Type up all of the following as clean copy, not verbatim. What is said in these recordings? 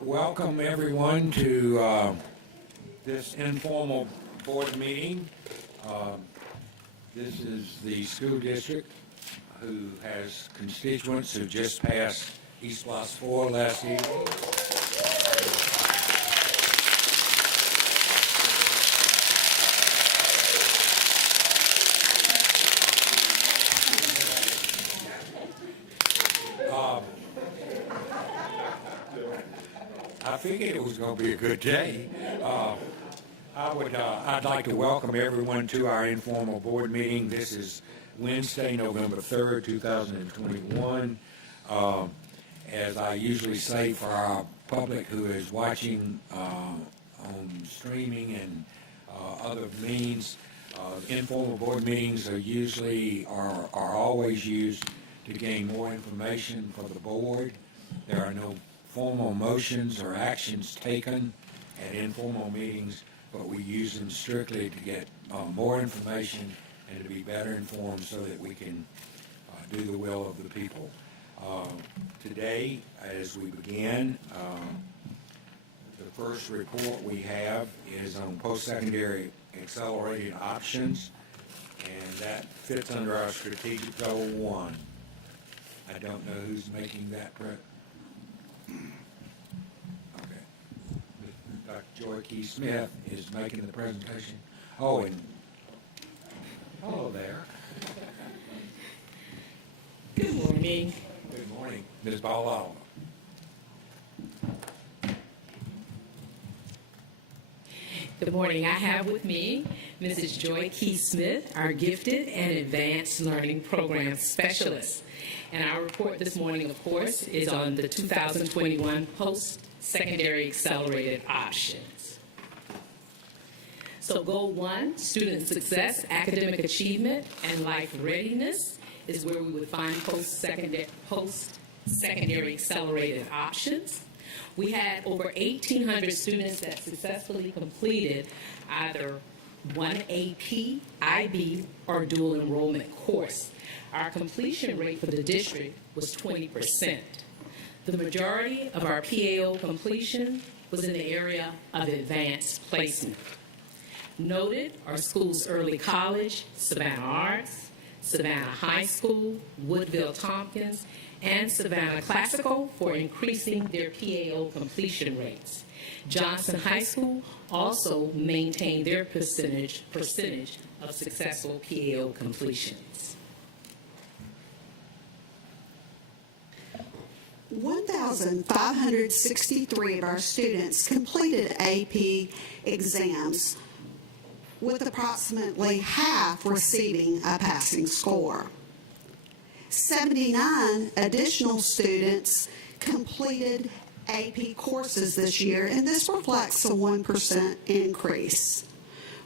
Welcome everyone to this informal board meeting. This is the school district who has constituents who just passed East Plus 4 last evening. I figured it was going to be a good day. I'd like to welcome everyone to our informal board meeting. This is Wednesday, November 3rd, 2021. As I usually say for our public who is watching on streaming and other means, informal board meetings are always used to gain more information for the board. There are no formal motions or actions taken at informal meetings, but we use them strictly to get more information and to be better informed so that we can do the will of the people. Today, as we begin, the first report we have is on post-secondary accelerated options, and that fits under our strategic goal 1. I don't know who's making that Okay. Dr. Joy Key Smith is making the presentation. Oh, and hello there. Good morning. Good morning, Ms. Ballala. Good morning. I have with me Mrs. Joy Key Smith, our Gifted and Advanced Learning Program Specialist. And our report this morning, of course, is on the 2021 Post-Secondary Accelerated Options. So Goal 1, Student Success, Academic Achievement, and Life Readiness is where we would find post-secondary accelerated options. We had over 1,800 students that successfully completed either one AP, IB, or dual enrollment course. Our completion rate for the district was 20%. The majority of our PAO completion was in the area of advanced placement. Noted are schools Early College, Savannah Arts, Savannah High School, Woodville Tompkins, and Savannah Classical for increasing their PAO completion rates. Johnson High School also maintained their percentage of successful PAO completions. 1,563 of our students completed AP exams, with approximately half receiving a passing score. 79 additional students completed AP courses this year, and this reflects a 1% increase.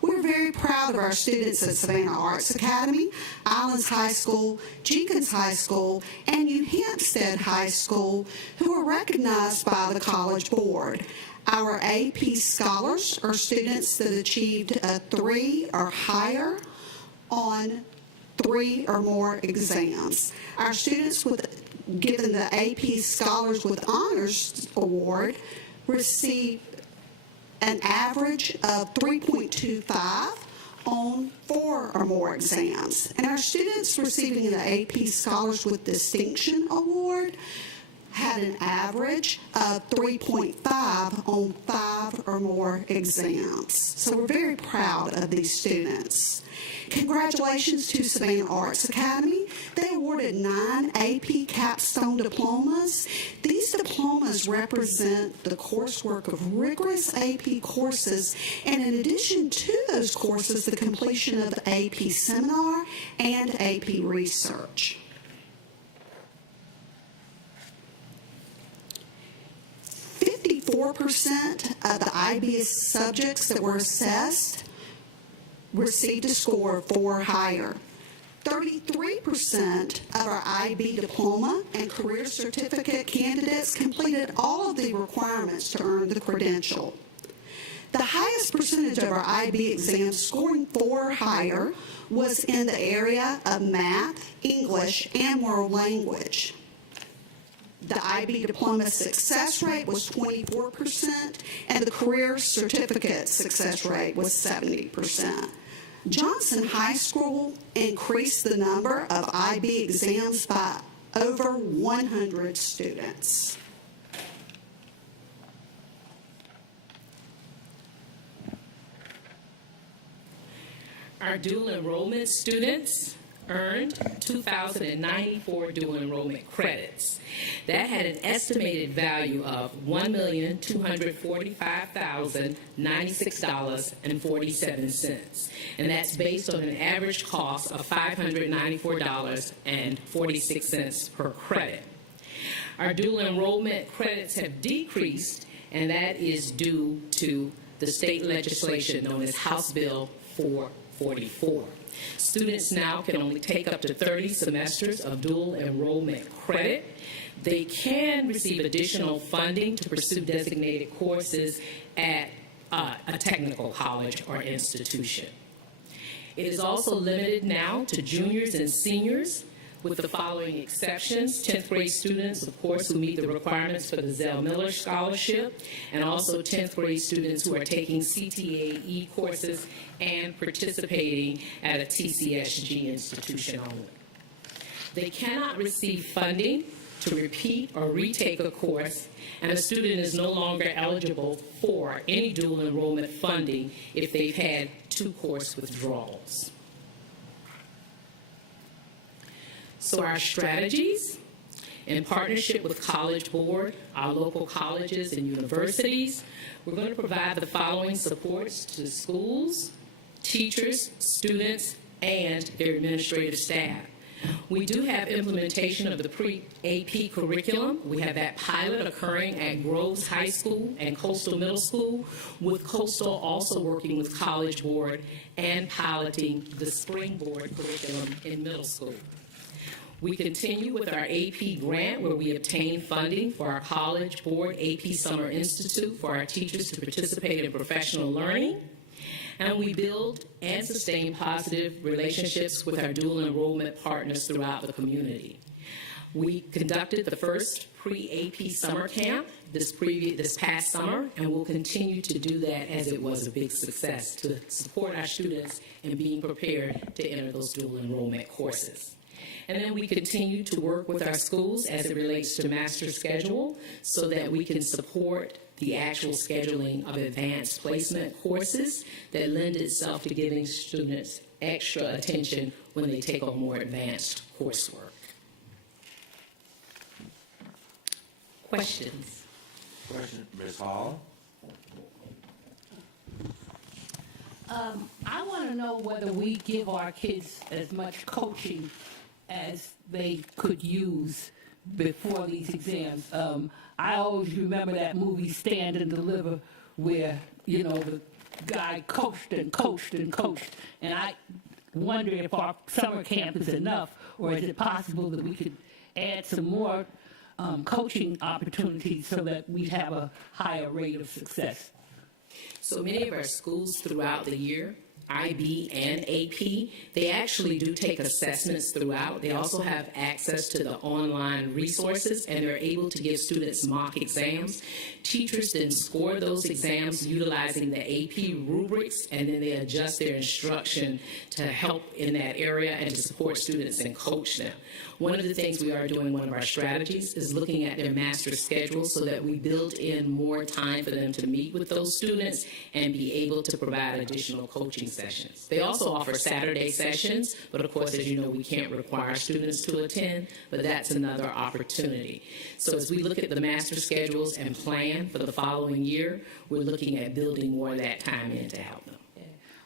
We're very proud of our students at Savannah Arts Academy, Islands High School, Jenkins High School, and New Hampstead High School, who are recognized by the College Board. Our AP scholars are students that achieved a 3 or higher on 3 or more exams. Our students given the AP Scholars with Honors Award receive an average of 3.25 on 4 or more exams. And our students receiving the AP Scholars with Distinction Award had an average of 3.5 on 5 or more exams. So we're very proud of these students. Congratulations to Savannah Arts Academy. They awarded 9 AP Capstone Diplomas. These diplomas represent the coursework of rigorous AP courses, and in addition to those courses, the completion of AP Seminar and AP Research. 54% of the IB subjects that were assessed received a score of 4 or higher. 33% of our IB diploma and career certificate candidates completed all of the requirements to earn the credential. The highest percentage of our IB exams scoring 4 or higher was in the area of math, English, and world language. The IB diploma success rate was 24%, and the career certificate success rate was 70%. Johnson High School increased the number of IB exams by over 100 students. Our dual enrollment students earned 2,094 dual enrollment credits. That had an estimated value of $1,245,096.47, and that's based on an average cost of $594.46 per credit. Our dual enrollment credits have decreased, and that is due to the state legislation known as House Bill 444. Students now can only take up to 30 semesters of dual enrollment credit. They can receive additional funding to pursue designated courses at a technical college or institution. It is also limited now to juniors and seniors, with the following exceptions: 10th grade students, of course, who meet the requirements for the Zell Miller Scholarship, and also 10th grade students who are taking CTAE courses and participating at a TCSG institution only. They cannot receive funding to repeat or retake a course, and a student is no longer eligible for any dual enrollment funding if they've had 2 course withdrawals. So our strategies, in partnership with College Board, our local colleges and universities, we're going to provide the following supports to schools, teachers, students, and their administrative staff. We do have implementation of the pre-AP curriculum. We have that pilot occurring at Groves High School and Coastal Middle School, with Coastal also working with College Board and piloting the Springboard curriculum in middle school. We continue with our AP grant, where we obtain funding for our College Board AP Summer Institute for our teachers to participate in professional learning. And we build and sustain positive relationships with our dual enrollment partners throughout the community. We conducted the first pre-AP summer camp this past summer, and we'll continue to do that as it was a big success to support our students in being prepared to enter those dual enrollment courses. And then we continue to work with our schools as it relates to master schedule so that we can support the actual scheduling of advanced placement courses that lend itself to giving students extra attention when they take on more advanced coursework. Questions? Question, Ms. Hall? I want to know whether we give our kids as much coaching as they could use before these exams. I always remember that movie Stand and Deliver where, you know, the guy coached and coached and coached. And I wonder if our summer camp is enough, or is it possible that we could add some more coaching opportunities so that we have a higher rate of success? So many of our schools throughout the year, IB and AP, they actually do take assessments throughout. They also have access to the online resources, and they're able to give students mock exams. Teachers then score those exams utilizing the AP rubrics, and then they adjust their instruction to help in that area and to support students and coach them. One of the things we are doing, one of our strategies, is looking at their master schedule so that we build in more time for them to meet with those students and be able to provide additional coaching sessions. They also offer Saturday sessions, but of course, as you know, we can't require students to attend, but that's another opportunity. So as we look at the master schedules and plan for the following year, we're looking at building more of that time in to help them.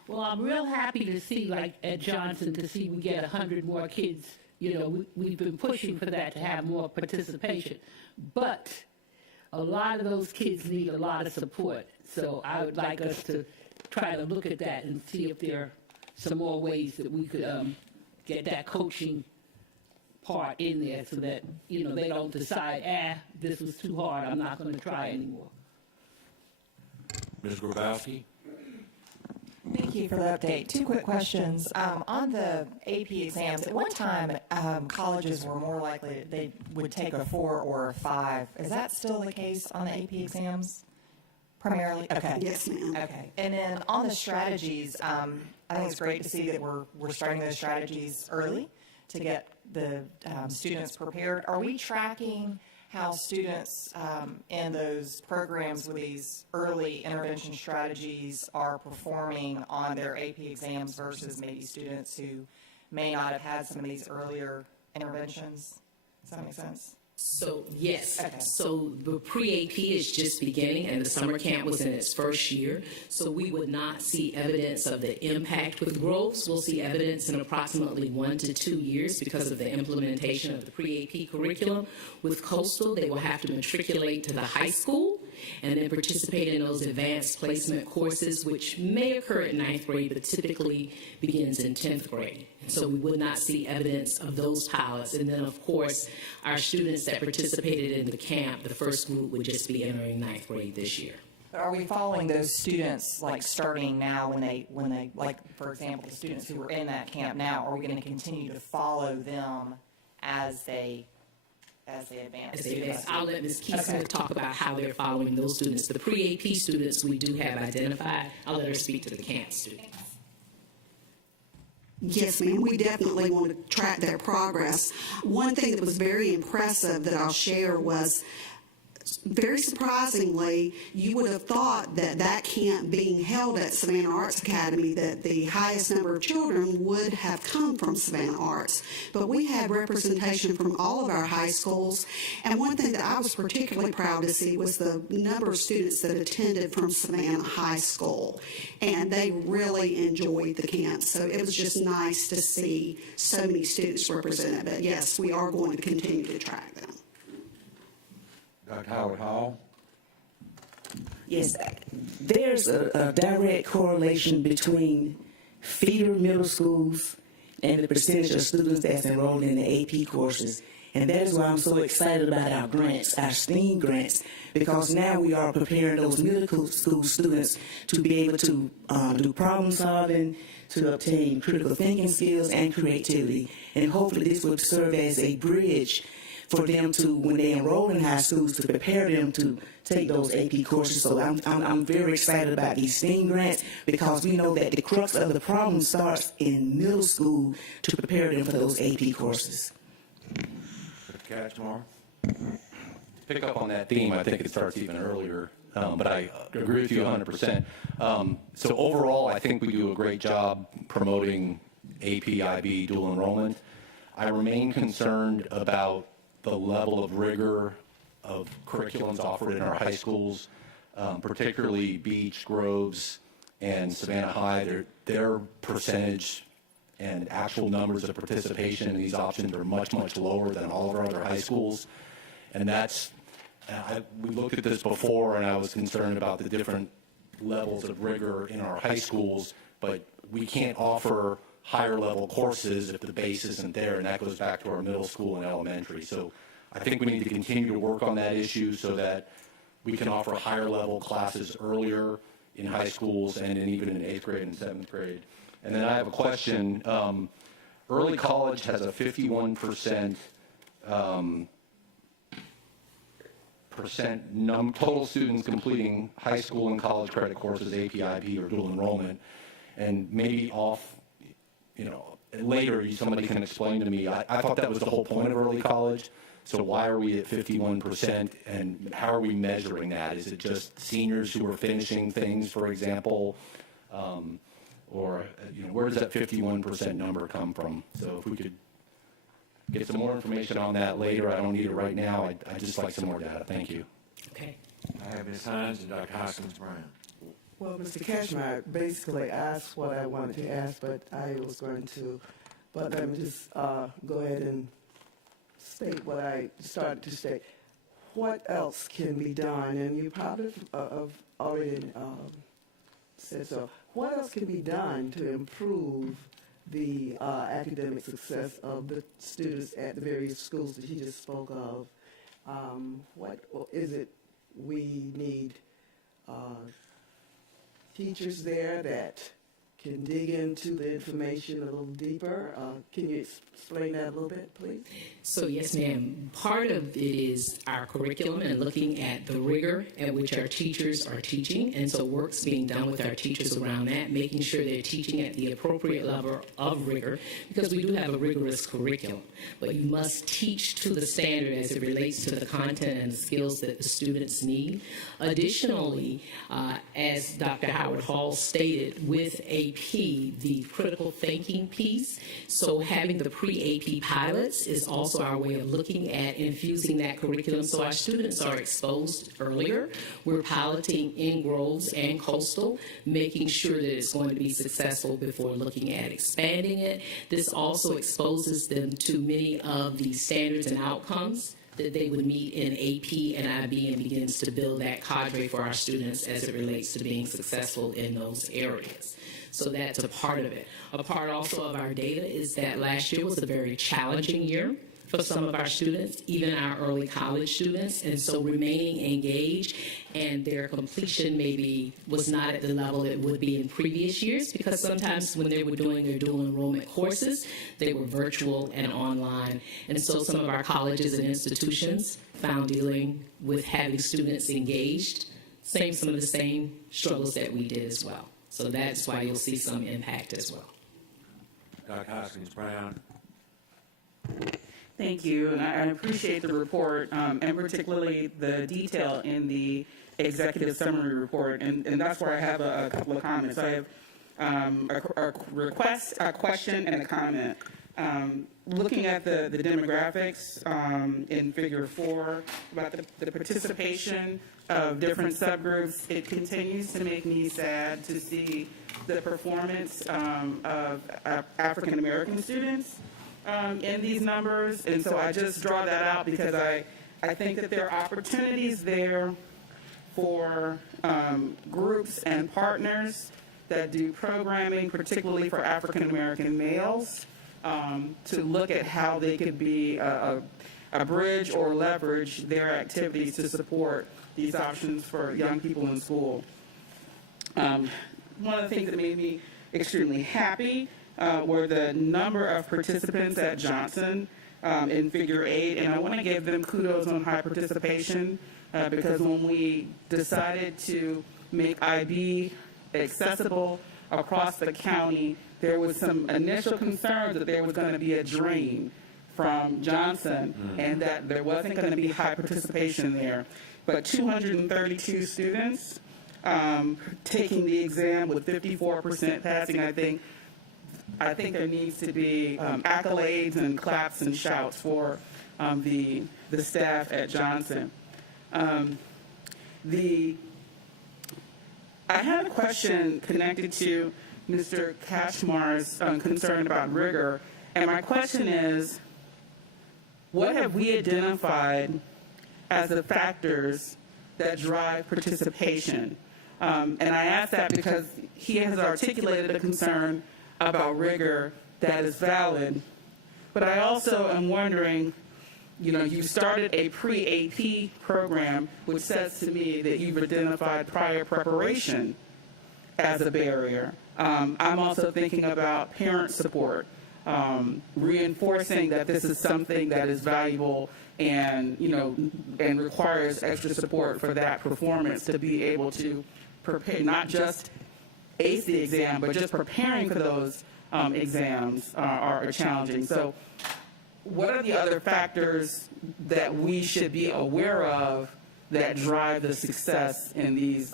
Well, I'm real happy to see, like at Johnson, to see we get 100 more kids. You know, we've been pushing for that to have more participation. But a lot of those kids need a lot of support. So I would like us to try to look at that and see if there are some more ways that we could get that coaching part in there so that, you know, they don't decide, this was too hard, I'm not going to try anymore. Ms. Grabowski? Thank you for the update. Two quick questions. On the AP exams, at one time, colleges were more likely they would take a 4 or a 5. Is that still the case on the AP exams, primarily? Okay. Yes, ma'am. Okay. And then on the strategies, I think it's great to see that we're starting those strategies early to get the students prepared. Are we tracking how students in those programs with these early intervention strategies are performing on their AP exams versus maybe students who may not have had some of these earlier interventions? Does that make sense? So, yes. Okay. So the pre-AP is just beginning, and the summer camp was in its first year. So we would not see evidence of the impact with Groves. We'll see evidence in approximately 1 to 2 years because of the implementation of the pre-AP curriculum. With Coastal, they will have to matriculate to the high school and then participate in those advanced placement courses, which may occur at 9th grade, but typically begins in 10th grade. And so we would not see evidence of those pilots. And then, of course, our students that participated in the camp, the first group would just be entering 9th grade this year. But are we following those students, like, starting now when they like, for example, the students who were in that camp now, are we going to continue to follow them as they advance? I'll let Ms. Keesmith talk about how they're following those students. The pre-AP students we do have identified. I'll let her speak to the camp students. Yes, ma'am. We definitely want to track their progress. One thing that was very impressive that I'll share was, very surprisingly, you would have thought that that camp being held at Savannah Arts Academy, that the highest number of children would have come from Savannah Arts. But we had representation from all of our high schools. And one thing that I was particularly proud to see was the number of students that attended from Savannah High School. And they really enjoyed the camp. So it was just nice to see so many students represented. But yes, we are going to continue to track them. Dr. Howard Hall? Yes, there's a direct correlation between feeder middle schools and the percentage of students that's enrolled in the AP courses. And that is why I'm so excited about our grants, our STEAM grants, because now we are preparing those middle school students to be able to do problem solving, to obtain critical thinking skills and creativity. And hopefully this will serve as a bridge for them to, when they enroll in high schools, to prepare them to take those AP courses. So I'm very excited about these STEAM grants because we know that the crux of the problem starts in middle school to prepare them for those AP courses. Catch more. Pick up on that theme, I think it starts even earlier, but I agree with you 100%. So overall, I think we do a great job promoting AP, IB, dual enrollment. I remain concerned about the level of rigor of curriculums offered in our high schools, particularly Beach, Groves, and Savannah High. Their percentage and actual numbers of participation in these options are much, much lower than all of our other high schools. And we looked at this before, and I was concerned about the different levels of rigor in our high schools, but we can't offer higher level courses if the base isn't there, and that goes back to our middle school and elementary. So I think we need to continue to work on that issue so that we can offer higher level classes earlier in high schools and even in 8th grade and 7th grade. And then I have a question. Early college has a 51% total students completing high school and college credit courses, AP, IB, or dual enrollment. And maybe later somebody can explain to me, I thought that was the whole point of early college. So why are we at 51%, and how are we measuring that? Is it just seniors who are finishing things, for example? Or where does that 51% number come from? So if we could get some more information on that later, I don't need it right now. I'd just like some more data. Thank you. Okay. I have Ms. Hines and Dr. Hoskins-Brown. Well, Mr. Cashmire basically asked what I wanted to ask, but let me just go ahead and state what I started to state. What else can be done? And you probably have already said so. What else can be done to improve the academic success of the students at the various schools that he just spoke of? What is it we need? Teachers there that can dig into the information a little deeper. Can you explain that a little bit, please? So yes, ma'am. Part of it is our curriculum and looking at the rigor at which our teachers are teaching. And so work's being done with our teachers around that, making sure they're teaching at the appropriate level of rigor, because we do have a rigorous curriculum. But you must teach to the standard as it relates to the content and the skills that the students need. Additionally, as Dr. Howard Hall stated, with AP, the critical thinking piece, so having the pre-AP pilots is also our way of looking at infusing that curriculum so our students are exposed earlier. We're piloting in Groves and Coastal, making sure that it's going to be successful before looking at expanding it. This also exposes them to many of the standards and outcomes that they would meet in AP and IB, and begins to build that cadre for our students as it relates to being successful in those areas. So that's a part of it. A part also of our data is that last year was a very challenging year for some of our students, even our early college students, and so remaining engaged, and their completion maybe was not at the level it would be in previous years, because sometimes when they were doing their dual enrollment courses, they were virtual and online. And so some of our colleges and institutions found dealing with having students engaged, some of the same struggles that we did as well. So that's why you'll see some impact as well. Dr. Hoskins-Brown. Thank you, and I appreciate the report, and particularly the detail in the executive summary report, and that's where I have a couple of comments. I have a request, a question, and a comment. Looking at the demographics in Figure 4 about the participation of different subgroups, it continues to make me sad to see the performance of African American students in these numbers, and so I just draw that out because I think that there are opportunities there for groups and partners that do programming, particularly for African American males, to look at how they could be a bridge or leverage their activities to support these options for young people in school. One of the things that made me extremely happy were the number of participants at Johnson in Figure 8, and I want to give them kudos on high participation because when we decided to make IB accessible across the county, there was some initial concerns that there was going to be a drain from Johnson and that there wasn't going to be high participation there. But 232 students taking the exam with 54% passing, I think there needs to be accolades and claps and shouts for the staff at Johnson. I had a question connected to Mr. Kashmar's concern about rigor, and my question is, what have we identified as the factors that drive participation? And I ask that because he has articulated a concern about rigor that is valid, but I also am wondering, you started a pre-AP program, which says to me that you've identified prior preparation as a barrier. I'm also thinking about parent support, reinforcing that this is something that is valuable and, and requires extra support for that performance to be able to prepare, not just ace the exam, but just preparing for those exams are challenging. So what are the other factors that we should be aware of that drive the success in these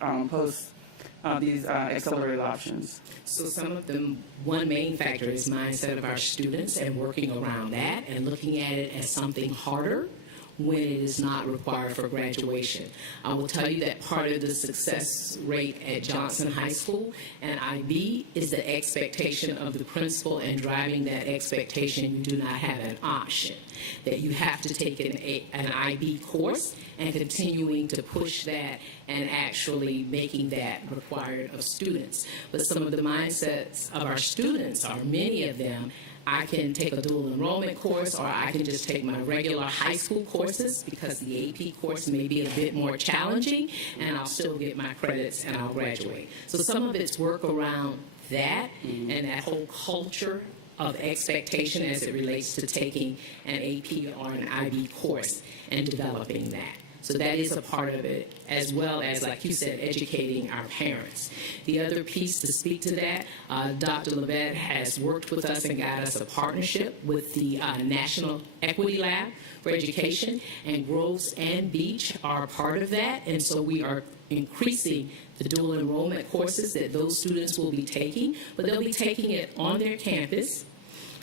accelerated options? So some of them, one main factor is mindset of our students and working around that and looking at it as something harder when it is not required for graduation. I will tell you that part of the success rate at Johnson High School and IB is the expectation of the principal, and driving that expectation, you do not have an option, that you have to take an IB course and continuing to push that and actually making that required of students. But some of the mindsets of our students, or many of them, I can take a dual enrollment course, or I can just take my regular high school courses because the AP course may be a bit more challenging, and I'll still get my credits and I'll graduate. So some of it's work around that and that whole culture of expectation as it relates to taking an AP or an IB course and developing that. So that is a part of it, as well as, like you said, educating our parents. The other piece to speak to that, Dr. Levette has worked with us and got us a partnership with the National Equity Lab for Education, and Groves and Beach are part of that. And so we are increasing the dual enrollment courses that those students will be taking, but they'll be taking it on their campus.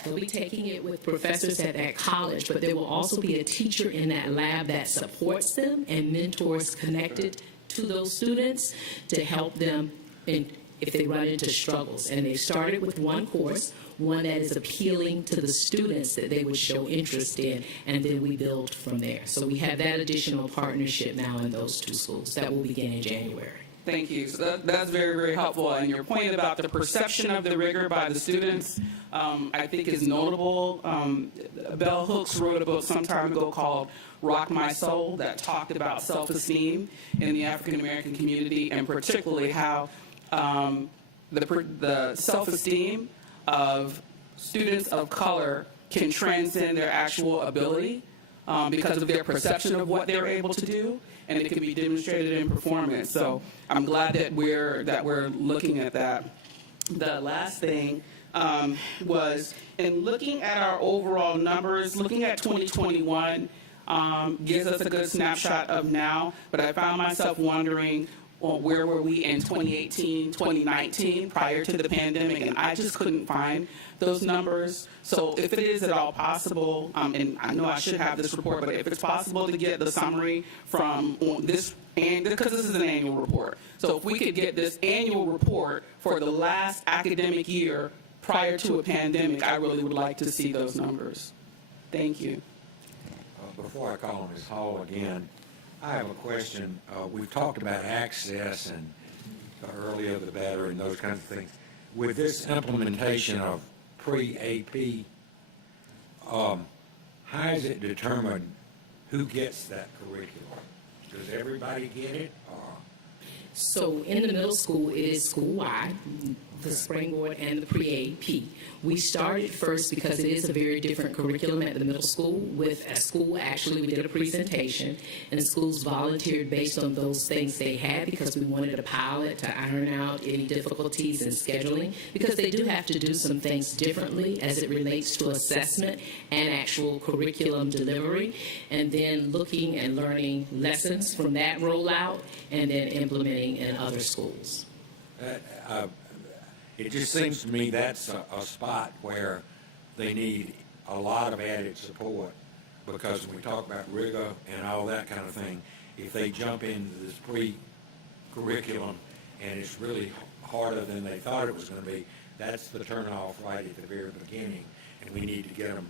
They'll be taking it with professors at that college, but there will also be a teacher in that lab that supports them and mentors connected to those students to help them if they run into struggles. And they've started with one course, one that is appealing to the students that they would show interest in, and then we build from there. So we have that additional partnership now in those two schools that will begin in January. Thank you. So that's very, very helpful. And your point about the perception of the rigor by the students, I think is notable. Bell Hooks wrote a book some time ago called Rock My Soul that talked about self-esteem in the African American community, and particularly how the self-esteem of students of color can transcend their actual ability because of their perception of what they're able to do, and it can be demonstrated in performance. So I'm glad that we're looking at that. The last thing was in looking at our overall numbers, looking at 2021 gives us a good snapshot of now, but I found myself wondering, well, where were we in 2018, 2019, prior to the pandemic, and I just couldn't find those numbers. So if it is at all possible, and I know I should have this report, but if it's possible to get the summary from this, and because this is an annual report, so if we could get this annual report for the last academic year prior to a pandemic, I really would like to see those numbers. Thank you. Before I call Ms. Hall again, I have a question. We've talked about access and the earlier the better and those kinds of things. With this implementation of pre-AP, how is it determined who gets that curriculum? Does everybody get it? Or? So in the middle school, it is school-wide, the Springboard and the pre-AP. We started first because it is a very different curriculum at the middle school. With a school, actually, we did a presentation, and schools volunteered based on those things they had because we wanted a pilot to iron out any difficulties in scheduling, because they do have to do some things differently as it relates to assessment and actual curriculum delivery, and then looking and learning lessons from that rollout and then implementing in other schools. It just seems to me that's a spot where they need a lot of added support, because when we talk about rigor and all that kind of thing, if they jump into this pre-curriculum and it's really harder than they thought it was going to be, that's the turnoff right at the very beginning, and we need to get them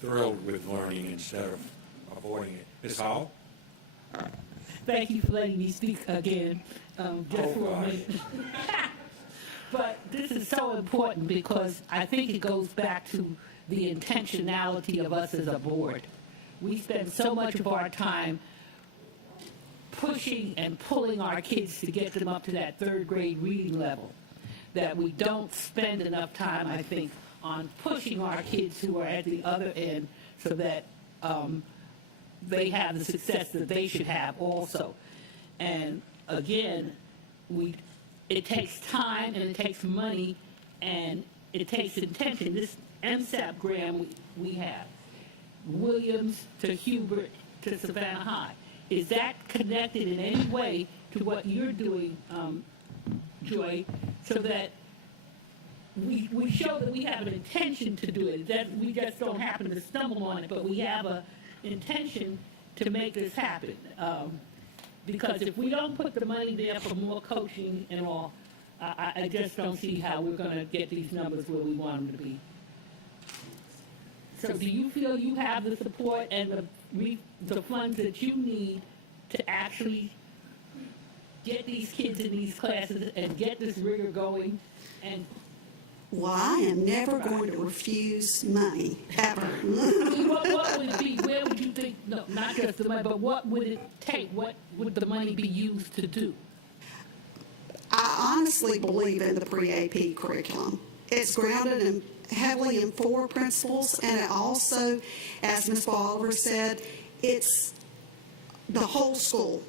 thrilled with learning instead of avoiding it. Ms. Hall? Thank you for letting me speak again, just for a gosh. minute. But this is so important because I think it goes back to the intentionality of us as a board. We spend so much of our time pushing and pulling our kids to get them up to that third grade reading level that we don't spend enough time, I think, on pushing our kids who are at the other end so that they have the success that they should have also. And again, it takes time and it takes money and it takes intention. This MSAP grant we have, Williams to Hubert to Savannah High, is that connected in any way to what you're doing, Joy, so that we show that we have an intention to do it, that we just don't happen to stumble on it, but we have an intention to make this happen. Because if we don't put the money there for more coaching and all, I just don't see how we're going to get these numbers where we want them to be. So do you feel you have the support and the funds that you need to actually get these kids in these classes and get this rigor going? And Well, I am never going to refuse money, ever. what would it be? Where would you think, no, not just the money, but what would it take? What would the money be used to do? I honestly believe in the pre-AP curriculum. It's grounded heavily in 4 principles, and it also, as Ms. Oliver said, it's the whole school.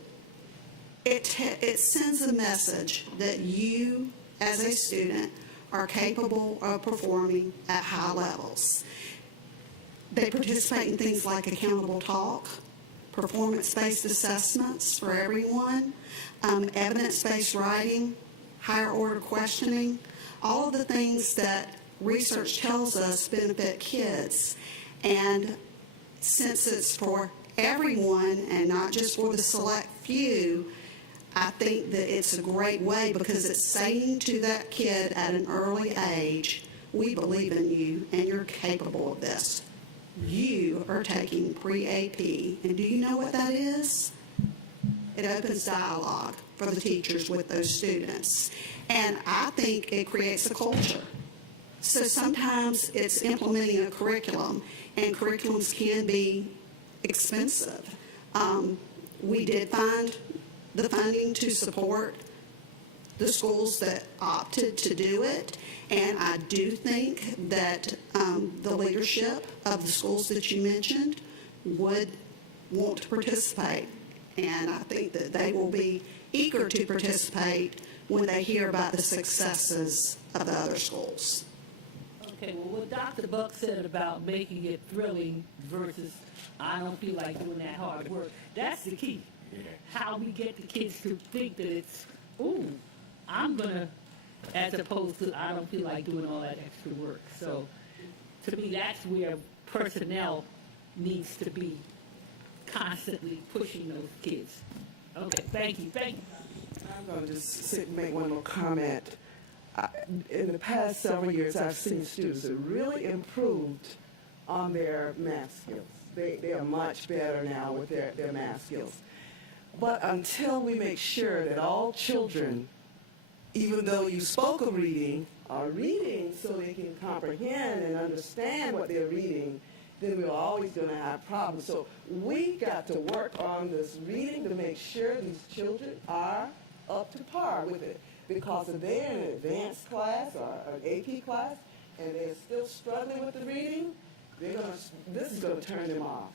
It sends a message that you, as a student, are capable of performing at high levels. They participate in things like accountable talk, performance-based assessments for everyone, evidence-based writing, higher order questioning, all of the things that research tells us benefit kids. And since it's for everyone and not just for the select few, I think that it's a great way because it's saying to that kid at an early age, we believe in you and you're capable of this. You are taking pre-AP, and do you know what that is? It opens dialogue for the teachers with those students. And I think it creates a culture. So sometimes it's implementing a curriculum, and curriculums can be expensive. We did find the funding to support the schools that opted to do it, and I do think that the leadership of the schools that you mentioned would want to participate, and I think that they will be eager to participate when they hear about the successes of the other schools. Okay, well, what Dr. Buck said about making it thrilling versus I don't feel like doing that hard work, that's the key. Yeah. How we get the kids to think that it's, ooh, I'm going to, as opposed to I don't feel like doing all that extra work. So to me, that's where personnel needs to be constantly pushing those kids. Okay, thank you. I'm going to just sit and make one more comment. In the past several years, I've seen students that really improved on their math skills. They are much better now with their math skills. But until we make sure that all children, even though you spoke of reading, are reading so they can comprehend and understand what they're reading, then we're always going to have problems. So we got to work on this reading to make sure these children are up to par with it. Because if they're in an advanced class or an AP class and they're still struggling with the reading, this is going to turn them off.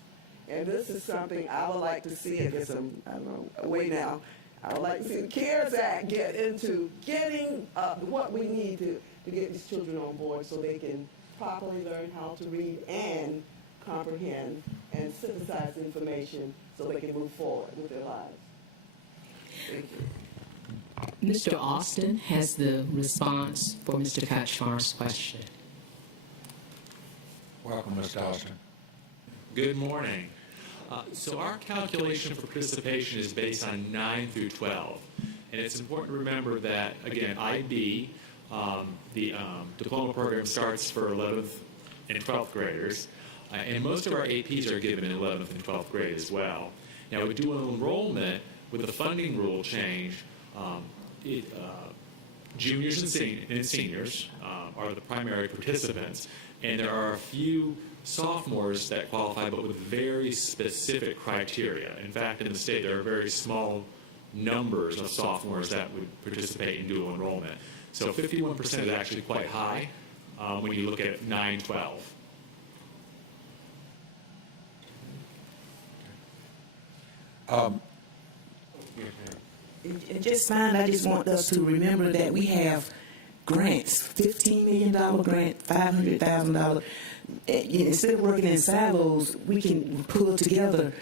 And this is something I would like to see. I guess I don't know, way now. I would like to see the CARES Act get into getting what we need to get these children on board so they can properly learn how to read and comprehend and synthesize information so they can move forward with their lives. Thank you. Mr. Austin has the response for Mr. Kachmar's question. Welcome, Mr. Austin. Good morning. So our calculation for participation is based on 9 through 12. And it's important to remember that, again, IB, the diploma program starts for 11th and 12th graders. And most of our APs are given in 11th and 12th grade as well. Now, with dual enrollment, with the funding rule change, juniors and seniors are the primary participants, and there are a few sophomores that qualify, but with very specific criteria. In fact, in the state, there are very small numbers of sophomores that would participate in dual enrollment. So 51% is actually quite high when you look at 9-12. And just fine, I just want us to remember that we have grants, $15 million grant, $500,000. Instead of working in silos, we can pull together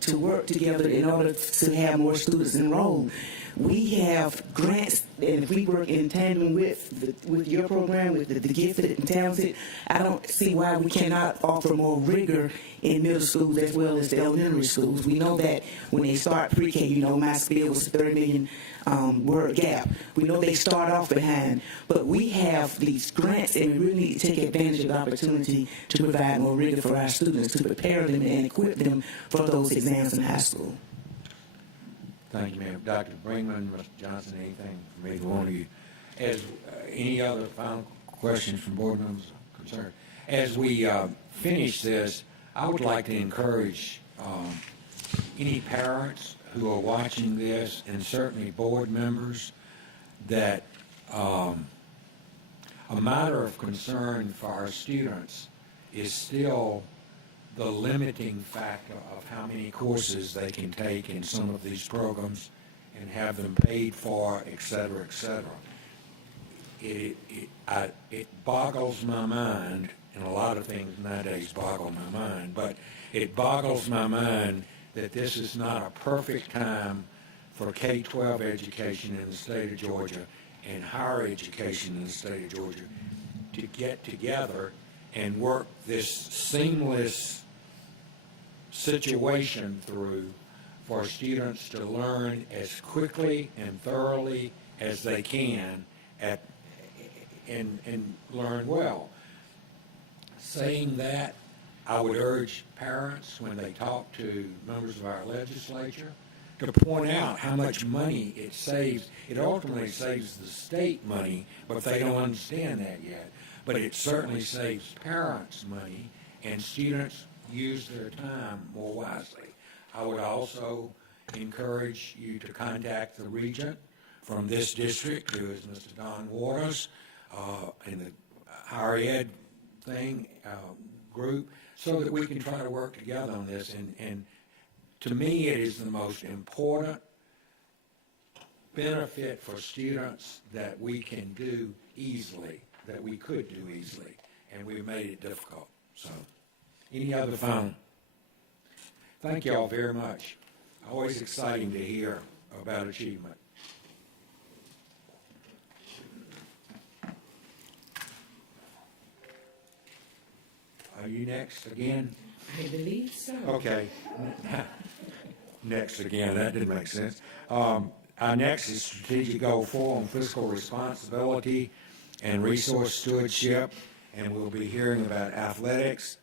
to work together in order to have more students enrolled. We have grants, and if we work in tandem with your program, with the gifted and talented, I don't see why we cannot offer more rigor in middle schools as well as the elementary schools. We know that when they start pre-K, my spiel was a 30 million word gap. We know they start off behind, but we have these grants, and we really need to take advantage of the opportunity to provide more rigor for our students, to prepare them and equip them for those exams in high school. Thank you, ma'am. Dr. Brinkman, Mr. Johnson, anything from either one of you? As any other final questions from board members concerned? As we finish this, I would like to encourage any parents who are watching this, and certainly board members, that a matter of concern for our students is still the limiting factor of how many courses they can take in some of these programs and have them paid for, et cetera, et cetera. It boggles my mind, and a lot of things nowadays boggle my mind, but it boggles my mind that this is not a perfect time for K-12 education in the state of Georgia and higher education in the state of Georgia to get together and work this seamless situation through for students to learn as quickly and thoroughly as they can and learn well. Saying that, I would urge parents, when they talk to members of our legislature, to point out how much money it saves. It ultimately saves the state money, but they don't understand that yet. But it certainly saves parents money, and students use their time more wisely. I would also encourage you to contact the regent from this district, who is Mr. Don Waters, in the higher ed group, so that we can try to work together on this. And to me, it is the most important benefit for students that we can do easily, that we could do easily, and we made it difficult. So, any other final? Thank you all very much. Always exciting to hear about achievement. Are you next again? I believe so. Okay. Next again, that didn't make sense. Our next is Strategic Goal 4 on fiscal responsibility and resource stewardship, and we'll be hearing about athletics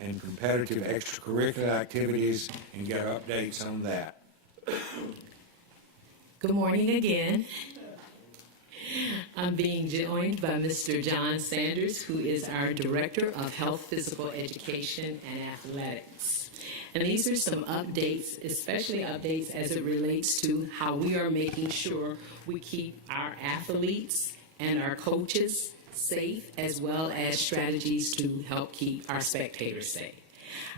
and competitive extracurricular activities and get updates on that. Good morning again. I'm being joined by Mr. John Sanders, who is our Director of Health, Physical Education, and Athletics. And these are some updates, especially updates as it relates to how we are making sure we keep our athletes and our coaches safe, as well as strategies to help keep our spectators safe.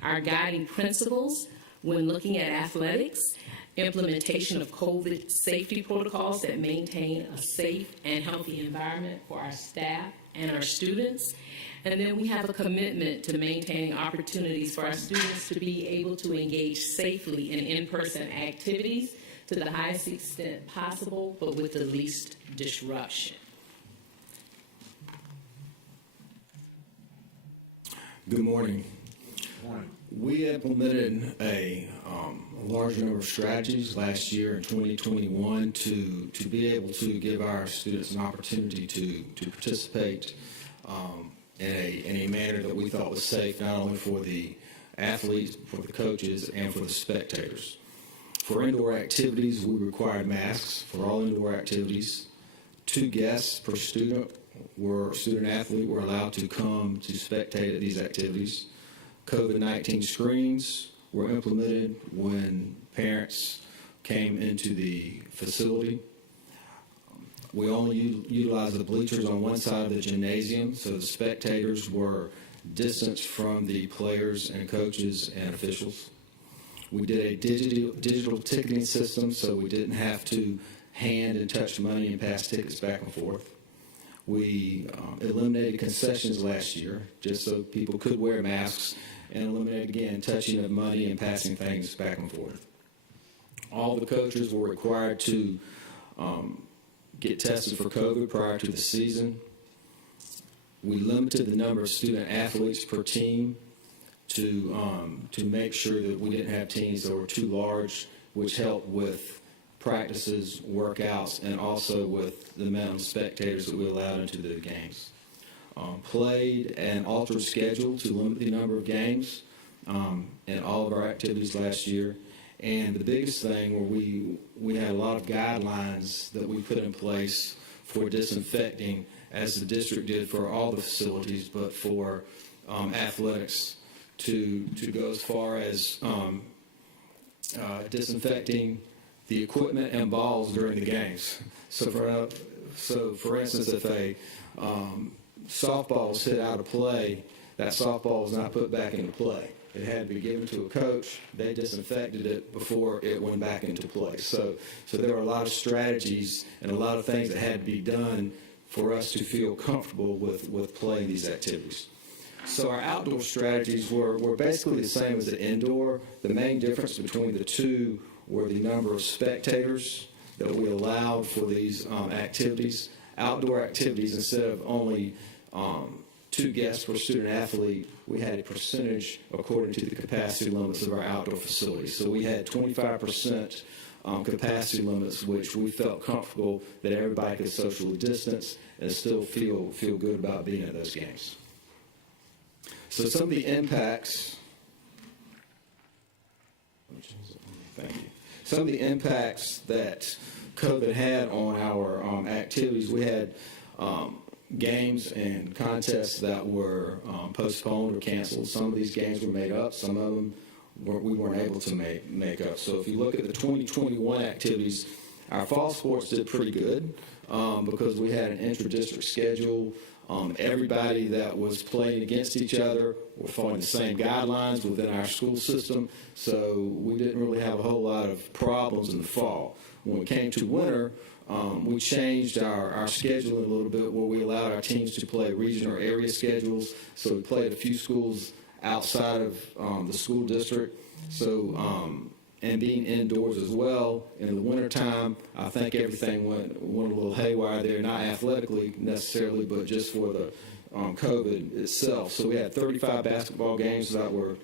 Our guiding principles when looking at athletics: implementation of COVID safety protocols that maintain a safe and healthy environment for our staff and our students. And then we have a commitment to maintaining opportunities for our students to be able to engage safely in in-person activities to the highest extent possible, but with the least disruption. Good morning. We implemented a large number of strategies last year in 2021 to be able to give our students an opportunity to participate in a manner that we thought was safe, not only for the athletes, for the coaches, and for the spectators. For indoor activities, we required masks for all indoor activities. 2 guests per student athlete were allowed to come to spectate at these activities. COVID-19 screens were implemented when parents came into the facility. We only utilized the bleachers on one side of the gymnasium, so the spectators were distanced from the players and coaches and officials. We did a digital ticketing system, so we didn't have to hand and touch money and pass tickets back and forth. We eliminated concessions last year, just so people could wear masks, and eliminated, again, touching of money and passing things back and forth. All the coaches were required to get tested for COVID prior to the season. We limited the number of student athletes per team to make sure that we didn't have teams that were too large, which helped with practices, workouts, and also with the amount of spectators that we allowed into the games. Played an altered schedule to limit the number of games in all of our activities last year. And the biggest thing where we had a lot of guidelines that we put in place for disinfecting, as the district did for all the facilities, but for athletics to go as far as disinfecting the equipment and balls during the games. So for instance, if a softball was hit out of play, that softball was not put back into play. It had to be given to a coach. They disinfected it before it went back into play. So there were a lot of strategies and a lot of things that had to be done for us to feel comfortable with playing these activities. So our outdoor strategies were basically the same as the indoor. The main difference between the two were the number of spectators that we allowed for these activities. Outdoor activities, instead of only 2 guests per student athlete, we had a percentage according to the capacity limits of our outdoor facilities. So we had 25% capacity limits, which we felt comfortable that everybody could socially distance and still feel good about being at those games. So some of the impacts. Thank you. Some of the impacts that COVID had on our activities, we had games and contests that were postponed or canceled. Some of these games were made up. Some of them we weren't able to make up. So if you look at the 2021 activities, our fall sports did pretty good because we had an intra-district schedule. Everybody that was playing against each other were following the same guidelines within our school system, so we didn't really have a whole lot of problems in the fall. When it came to winter, we changed our scheduling a little bit where we allowed our teams to play region or area schedules, so we played a few schools outside of the school district. So, and being indoors as well, in the wintertime, I think everything went a little haywire there, not athletically necessarily, but just for the COVID itself. So we had 35 basketball games that were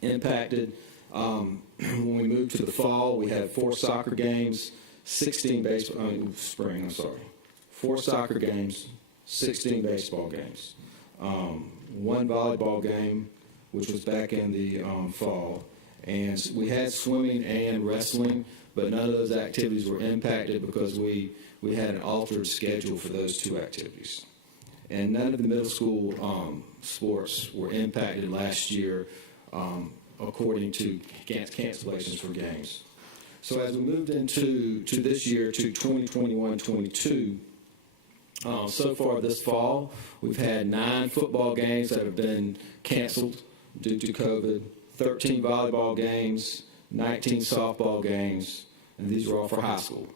impacted. When we moved to the fall, we had 4 soccer games, 16 spring, 4 soccer games, 16 baseball games, 1 volleyball game, which was back in the fall. And we had swimming and wrestling, but none of those activities were impacted because we had an altered schedule for those 2 activities. And none of the middle school sports were impacted last year according to cancellations for games. So as we moved into this year, to 2021-22, so far this fall, we've had 9 football games that have been canceled due to COVID, 13 volleyball games, 19 softball games, and these were all for high school.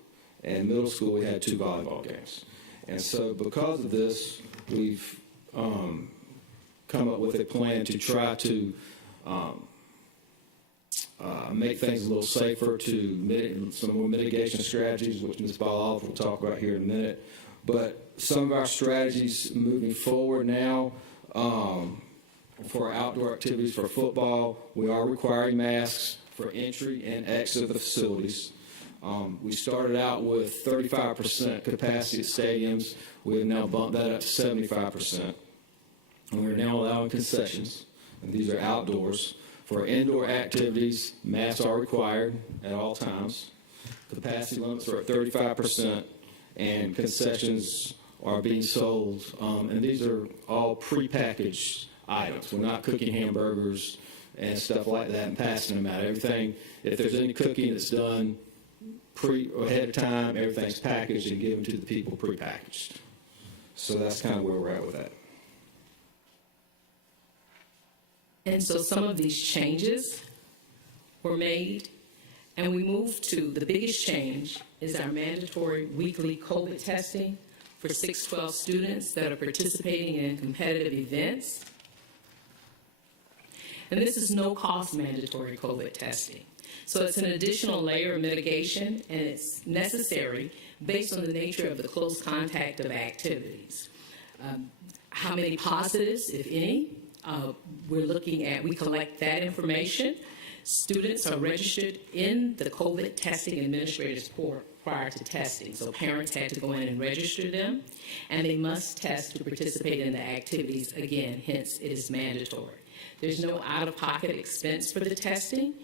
And middle school, we had 2 volleyball games. And so because of this, we've come up with a plan to try to make things a little safer, to some more mitigation strategies, which Ms. Ball will talk about here in a minute. But some of our strategies moving forward now, for outdoor activities for football, we are requiring masks for entry and exit of the facilities. We started out with 35% capacity at stadiums. We have now bumped that up to 75%. And we're now allowing concessions, and these are outdoors. For indoor activities, masks are required at all times. Capacity limits are at 35%, and concessions are being sold. And these are all prepackaged items. We're not cooking hamburgers and stuff like that and passing them out. Everything, if there's any cooking that's done ahead of time, everything's packaged and given to the people prepackaged. So that's kind of where we're at with that. And so some of these changes were made, and we moved to the biggest change is our mandatory weekly COVID testing for 612 students that are participating in competitive events. And this is no-cost mandatory COVID testing. So it's an additional layer of mitigation, and it's necessary based on the nature of the close contact of activities. How many positives, if any, we're looking at, we collect that information. Students are registered in the COVID testing administrators prior to testing. So parents had to go in and register them, and they must test to participate in the activities again, hence it is mandatory. There's no out-of-pocket expense for the testing,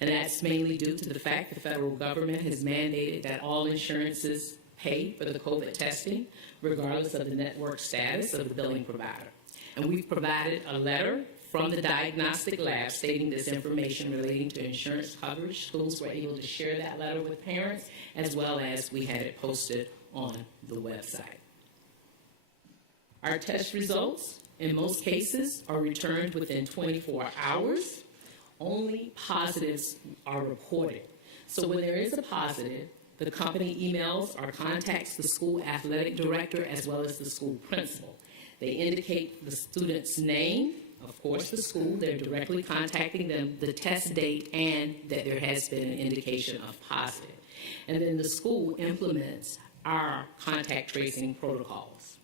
and that's mainly due to the fact the federal government has mandated that all insurances pay for the COVID testing, regardless of the network status of the billing provider. And we've provided a letter from the diagnostic lab stating this information relating to insurance coverage. Schools were able to share that letter with parents, as well as we had it posted on the website. Our test results, in most cases, are returned within 24 hours. Only positives are reported. So when there is a positive, the company emails or contacts the school athletic director as well as the school principal. They indicate the student's name, of course the school, they're directly contacting them, the test date, and that there has been an indication of positive. And then the school implements our contact tracing protocols.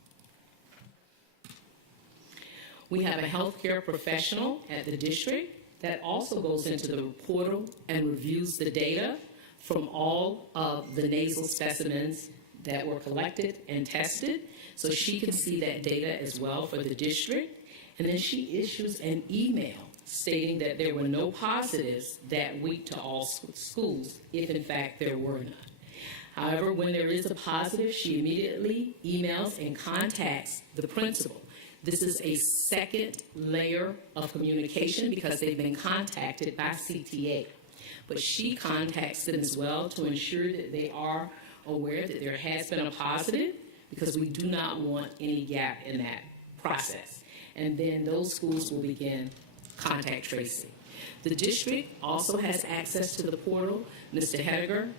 We have a healthcare professional at the district that also goes into the portal and reviews the data from all of the nasal specimens that were collected and tested. So she can see that data as well for the district. And then she issues an email stating that there were no positives that week to all schools, if in fact there were none. However, when there is a positive, she immediately emails and contacts the principal. This is a second layer of communication because they've been contacted by CTA. But she contacts them as well to ensure that they are aware that there has been a positive, because we do not want any gap in that process. And then those schools will begin contact tracing. The district also has access to the portal. Mr. Hediger,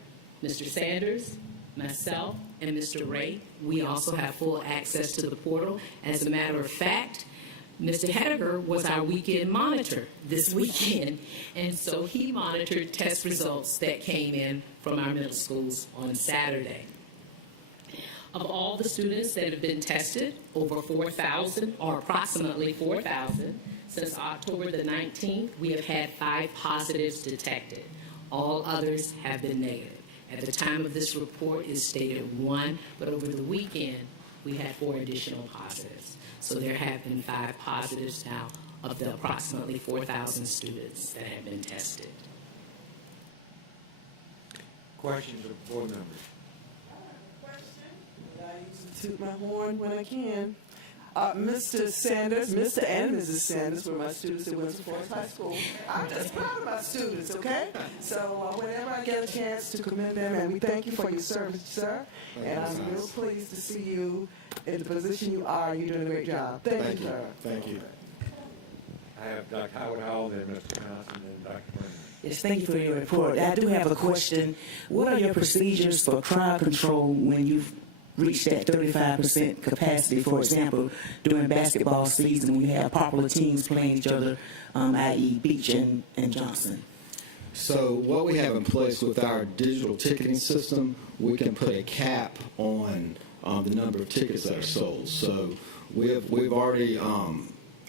Mr. Sanders, myself, and Mr. Ray, we also have full access to the portal. As a matter of fact, Mr. Hediger was our weekend monitor this weekend, and so he monitored test results that came in from our middle schools on Saturday. Of all the students that have been tested, over 4,000, or approximately 4,000, since October the 19th, we have had 5 positives detected. All others have been negative. At the time of this report, it stated 1, but over the weekend, we had 4 additional positives. So there have been 5 positives now of the approximately 4,000 students that have been tested. Questions of board members? I usually toot my horn when I can. Mr. Sanders, Mr. and Mrs. Sanders were my students at Windsor Forest High School. I'm just proud of my students, okay? So whenever I get a chance to commend them, and we thank you for your service, sir. And I'm real pleased to see you in the position you are. You're doing a great job. Thank you, sir. Thank you. I have Dr. Howard Hall, then Mr. Johnson, and Dr. Green. Yes, thank you for your report. I do have a question. What are your procedures for crowd control when you've reached that 35% capacity, for example, during basketball season when you have popular teams playing each other, i.e. Beach and Johnson? So what we have in place with our digital ticketing system, we can put a cap on the number of tickets that are sold. So we've already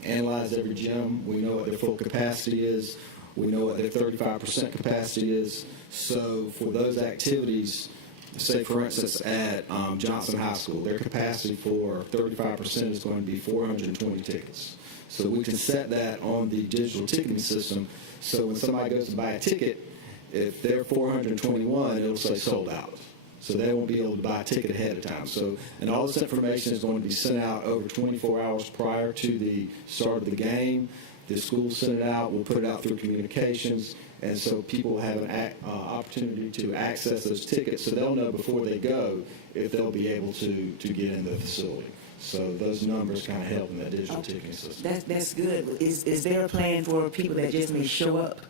analyzed every gym. We know what their full capacity is. We know what their 35% capacity is. So for those activities, say for instance at Johnson High School, their capacity for 35% is going to be 420 tickets. So we can set that on the digital ticketing system. So when somebody goes to buy a ticket, if they're 421, it'll say sold out. So they won't be able to buy a ticket ahead of time. So, and all this information is going to be sent out over 24 hours prior to the start of the game. The school will send it out. We'll put it out through communications. And so people will have an opportunity to access those tickets, so they'll know before they go if they'll be able to get in the facility. So those numbers kind of help in that digital ticketing system. That's good. Is there a plan for people that just may show up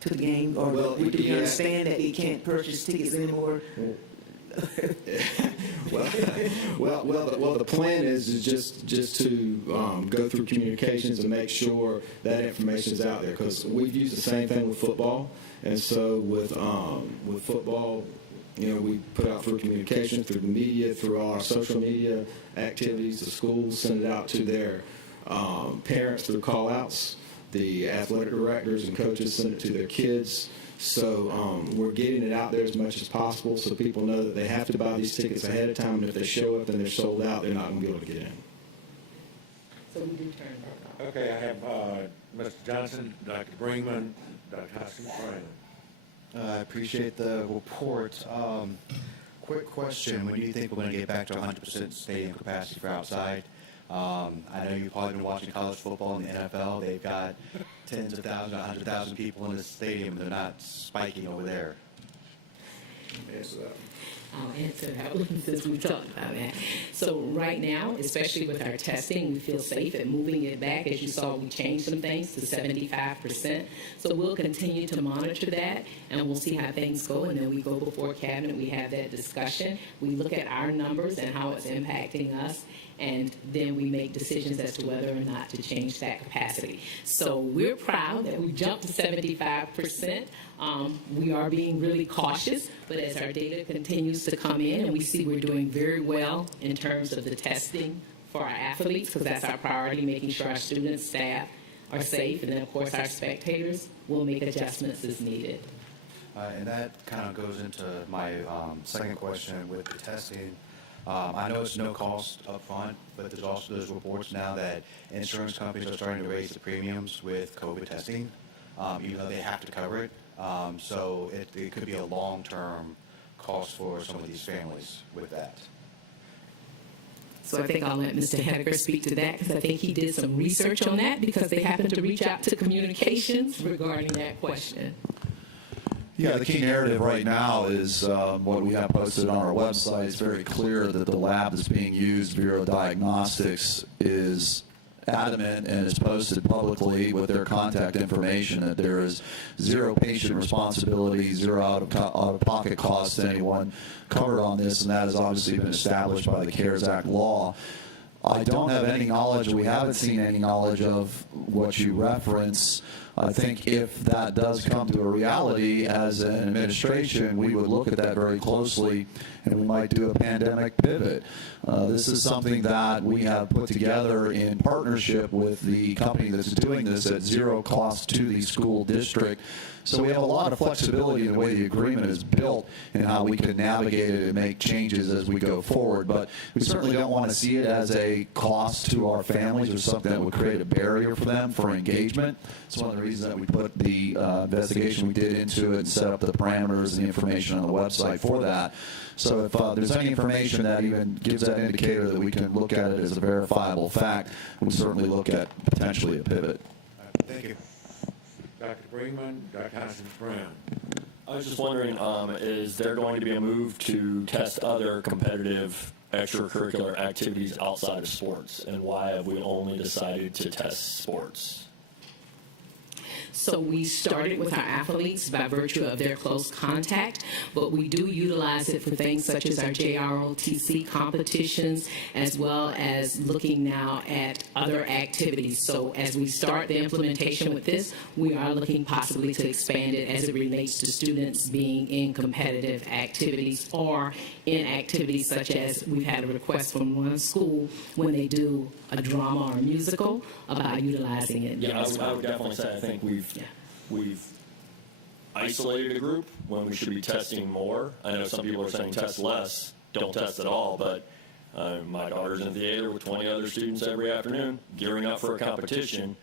to the game, or do you understand that they can't purchase tickets anymore? Well, the plan is just to go through communications and make sure that information is out there, because we've used the same thing with football, and so with football, we put out through communication, through the media, through all our social media activities. The schools send it out to their parents through call-outs. The athletic directors and coaches send it to their kids. So we're getting it out there as much as possible so people know that they have to buy these tickets ahead of time, and if they show up and they're sold out, they're not going to be able to get in. So we do turn back on. Okay, I have Mr. Johnson, Dr. Bringman, Dr. Hoskins, Brandon. I appreciate the report. Quick question, when do you think we're going to get back to 100% stadium capacity for outside? I know you've probably been watching college football in the NFL. They've got tens of thousands, 100,000 people in the stadium. They're not spiking over there. Answer that. I'll answer that one since we talked about that. So right now, especially with our testing, we feel safe at moving it back. As you saw, we changed some things to 75%. So we'll continue to monitor that, and we'll see how things go. And then we go before cabinet, we have that discussion. We look at our numbers and how it's impacting us, and then we make decisions as to whether or not to change that capacity. So we're proud that we jumped to 75%. We are being really cautious, but as our data continues to come in and we see we're doing very well in terms of the testing for our athletes, because that's our priority, making sure our students, staff are safe, and then of course our spectators, will make adjustments as needed. And that kind of goes into my second question with the testing. I know it's no cost up front, but there's also those reports now that insurance companies are starting to raise the premiums with COVID testing, even though they have to cover it. So it could be a long-term cost for some of these families with that. So I think I'll let Mr. Henniger speak to that, because I think he did some research on that, because they happened to reach out to communications regarding that question. Yeah, the key narrative right now is what we have posted on our website. It's very clear that the lab that's being used, Vero Diagnostics, is adamant and is posted publicly with their contact information that there is zero patient responsibility, zero out-of-pocket costs to anyone covered on this, and that has obviously been established by the CARES Act law. I don't have any knowledge, we haven't seen any knowledge of what you reference. I think if that does come to a reality as an administration, we would look at that very closely, and we might do a pandemic pivot. This is something that we have put together in partnership with the company that's doing this at zero cost to the school district. So we have a lot of flexibility in the way the agreement is built and how we can navigate it and make changes as we go forward. But we certainly don't want to see it as a cost to our families or something that would create a barrier for them for engagement. It's one of the the reasons that we put the investigation we did into it and set up the parameters and the information on the website for that. So if there's any information that even gives that indicator that we can look at it as a verifiable fact, we'll certainly look at potentially a pivot. Thank you. Dr. Freeman, Dr. Hoskins-Brown. I was just wondering, is there going to be a move to test other competitive extracurricular activities outside of sports, and why have we only decided to test sports? So we started with our athletes by virtue of their close contact, but we do utilize it for things such as our JROTC competitions, as well as looking now at other activities. So as we start the implementation with this, we are looking possibly to expand it as it relates to students being in competitive activities or in activities such as we've had a request from one school when they do a drama or a musical about utilizing it. Yeah, I would definitely say I think we've isolated a group when we should be testing more. I know some people are saying test less, don't test at all, but my daughter's in theater with 20 other students every afternoon, gearing up for a competition.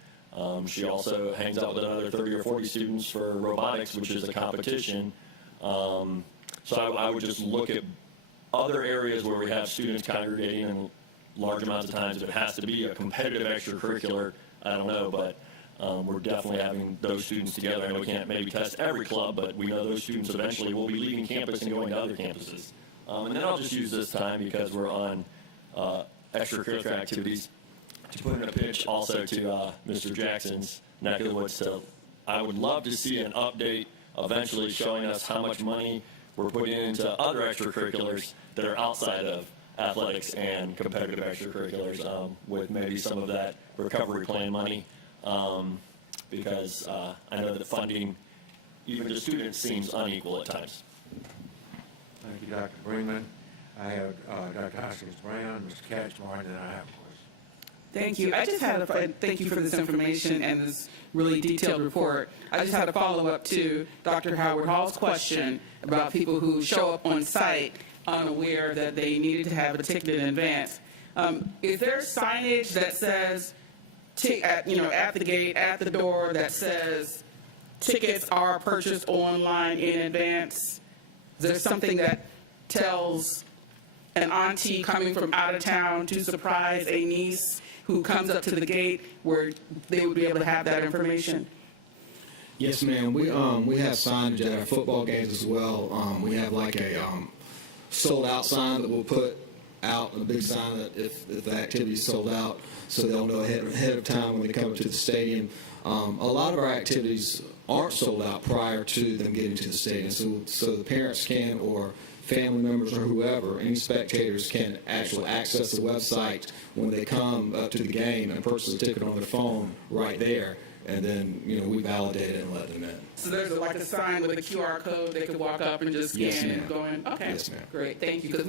She also hangs out with another 30 or 40 students for robotics, which is a competition. So I would just look at other areas where we have students congregating in large amounts of times. If it has to be a competitive extracurricular, I don't know, but we're definitely having those students together. I know we can't maybe test every club, but we know those students eventually will be leaving campus and going to other campuses. And then I'll just use this time, because we're on extracurricular activities, to put in a pitch also to Mr. Jackson's neck of the woods. So I would love to see an update eventually showing us how much money we're putting into other extracurriculars that are outside of athletics and competitive extracurriculars, with maybe some of that recovery plan money, because I know that funding, even to students, seems unequal at times. Thank you, Dr. Freeman. I have Dr. Hoskins-Brown, Mr. Catchmark, and I have a question. Thank you. I just had thank you for this information and this really detailed report. I just had a follow-up to Dr. Howard Hall's question about people who show up on site unaware that they needed to have a ticket in advance. Is there signage that says, at the gate, at the door, that says tickets are purchased online in advance? Is there something that tells an auntie coming from out of town to surprise a niece who comes up to the gate where they would be able to have that information? Yes, ma'am. We have signage at our football games as well. We have like a sold out sign that we'll put out, a big sign that if the activity is sold out, so they'll know ahead of time when they come to the stadium. A lot of our activities aren't sold out prior to them getting to the stadium, so the parents can, or family members or whoever, any spectators can actually access the website when they come up to the game and purchase a ticket on their phone right there, and then we validate it and let them in. So there's like a sign with a QR code they could walk up and just scan and go in? Okay, yes, ma'am. Great, thank you, because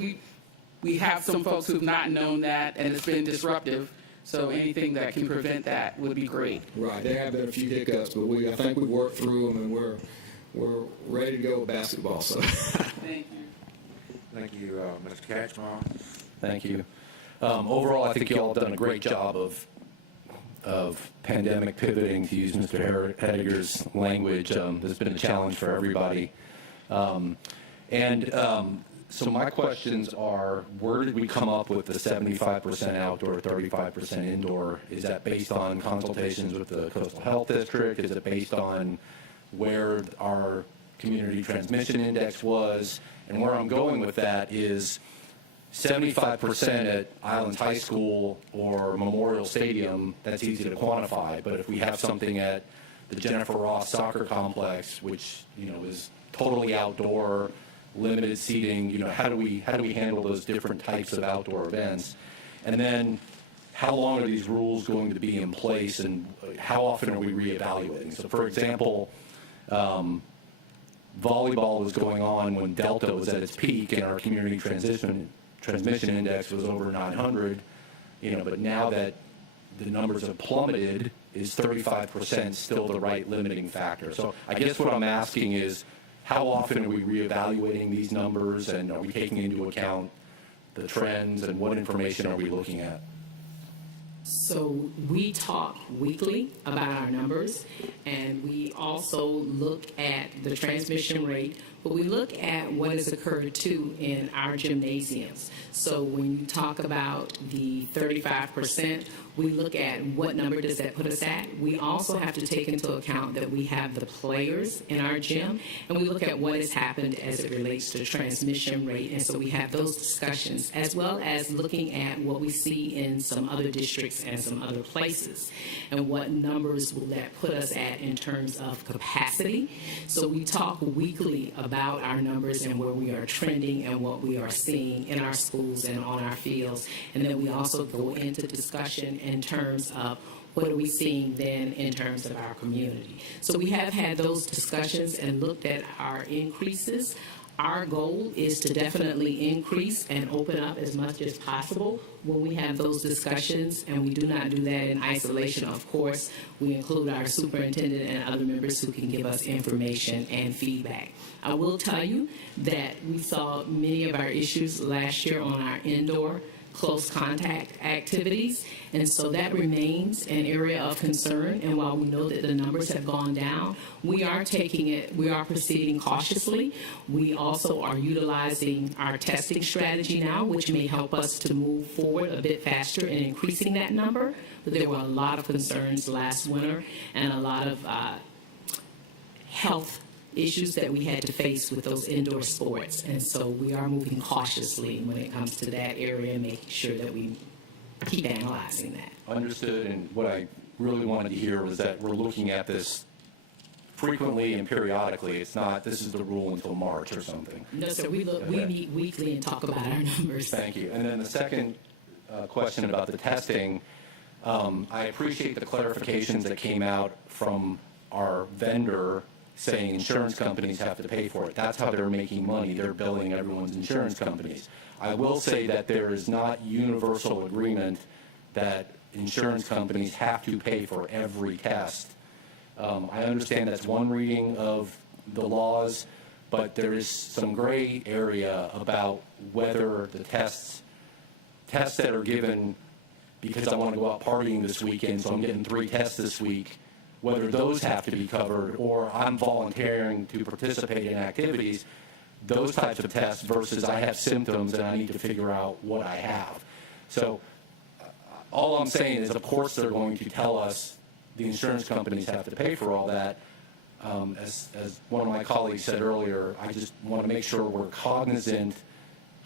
we have some folks who've not known that, and it's been disruptive. So anything that can prevent that would be great. Right, there have been a few hiccups, but I think we've worked through them, and we're ready to go with basketball. So Thank you. Thank you, Mr. Catchmark. Thank you. Overall, I think you all have done a great job of pandemic pivoting, to use Mr. Hediger's language. There's been a challenge for everybody. So my questions are, where did we come up with the 75% outdoor, 35% indoor? Is that based on consultations with the Coastal Health District? Is it based on where our community transmission index was? And where I'm going with that is 75% at Islands High School or Memorial Stadium, that's easy to quantify. But if we have something at the Jennifer Ross Soccer Complex, which is totally outdoor, limited seating, how do we handle those different types of outdoor events? And then how long are these rules going to be in place, and how often are we reevaluating? So for example, volleyball was going on when Delta was at its peak and our community transmission index was over 900, but now that the numbers have plummeted, is 35% still the right limiting factor? So I guess what I'm asking is, how often are we reevaluating these numbers, and are we taking into account the trends, and what information are we looking at? So we talk weekly about our numbers, and we also look at the transmission rate, but we look at what has occurred too in our gymnasiums. So when you talk about the 35%, we look at what number does that put us at. We also have to take into account that we have the players in our gym, and we look at what has happened as it relates to transmission rate. And so we have those discussions, as well as looking at what we see in some other districts and some other places, and what numbers will that put us at in terms of capacity. So we talk weekly about our numbers and where we are trending and what we are seeing in our schools and on our fields. And then we also go into discussion in terms of what are we seeing then in terms of our community. So we have had those discussions and looked at our increases. Our goal is to definitely increase and open up as much as possible when we have those discussions, and we do not do that in isolation. Of course, we include our superintendent and other members who can give us information and feedback. I will tell you that we saw many of our issues last year on our indoor close contact activities, and so that remains an area of concern. And while we know that the numbers have gone down, we are proceeding cautiously. We also are utilizing our testing strategy now, which may help us to move forward a bit faster in increasing that number. But there were a lot of concerns last winter and a lot of health issues that we had to face with those indoor sports. And so we are moving cautiously when it comes to that area and making sure that we keep analyzing that. Understood, and what I really wanted to hear was that we're looking at this frequently and periodically. It's not, this is the rule until March or something. No, sir, we meet weekly and talk about our numbers. Thank you. And then the second question about the testing, I appreciate the clarifications that came out from our vendor saying insurance companies have to pay for it. That's how they're making money. They're billing everyone's insurance companies. I will say that there is not universal agreement that insurance companies have to pay for every test. I understand that's one reading of the laws, but there is some gray area about whether the tests that are given because I want to go out partying this weekend, so I'm getting 3 tests this week, whether those have to be covered, or I'm volunteering to participate in activities, those types of tests versus I have symptoms and I need to figure out what I have. So all I'm saying is, of course, they're going to tell us the insurance companies have to pay for all that. As one of my colleagues said earlier, I just want to make sure we're cognizant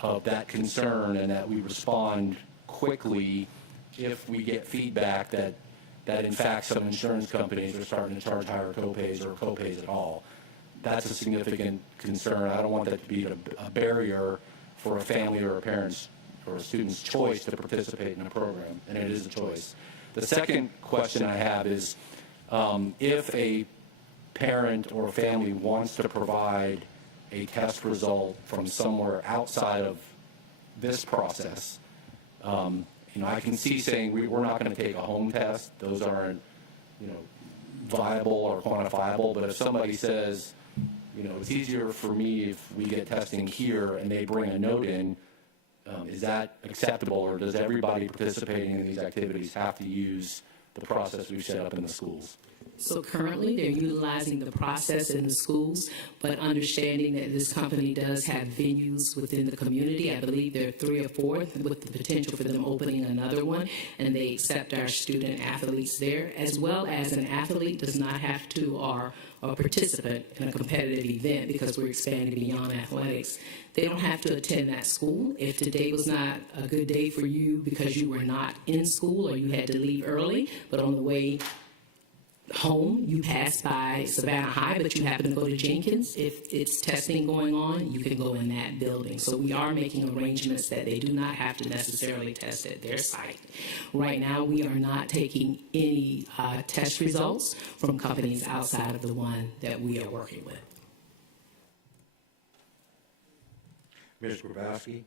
of that concern and that we respond quickly if we get feedback that in fact some insurance companies are starting to charge higher copays or copays at all. That's a significant concern. I don't want that to be a barrier for a family or a parent's or a student's choice to participate in a program, and it is a choice. The second question I have is if a parent or family wants to provide a test result from somewhere outside of this process, I can see saying we're not going to take a home test. Those aren't, viable or quantifiable. But if somebody says, it's easier for me if we get testing here and they bring a note in, is that acceptable, or does everybody participating in these activities have to use the process we've set up in the schools? So currently, they're utilizing the process in the schools, but understanding that this company does have venues within the community. I believe there are 3 or 4 with the potential for them opening another one, and they accept our student athletes there, as well as an athlete does not have to, or a participant in a competitive event, because we're expanding beyond athletics. They don't have to attend that school. If today was not a good day for you because you were not in school or you had to leave early, but on the way home, you pass by Savannah High, but you happen to go to Jenkins. If it's testing going on, you can go in that building. So we are making arrangements that they do not have to necessarily test at their site. Right now, we are not taking any test results from companies outside of the one that we are working with. Ms. Grabowski?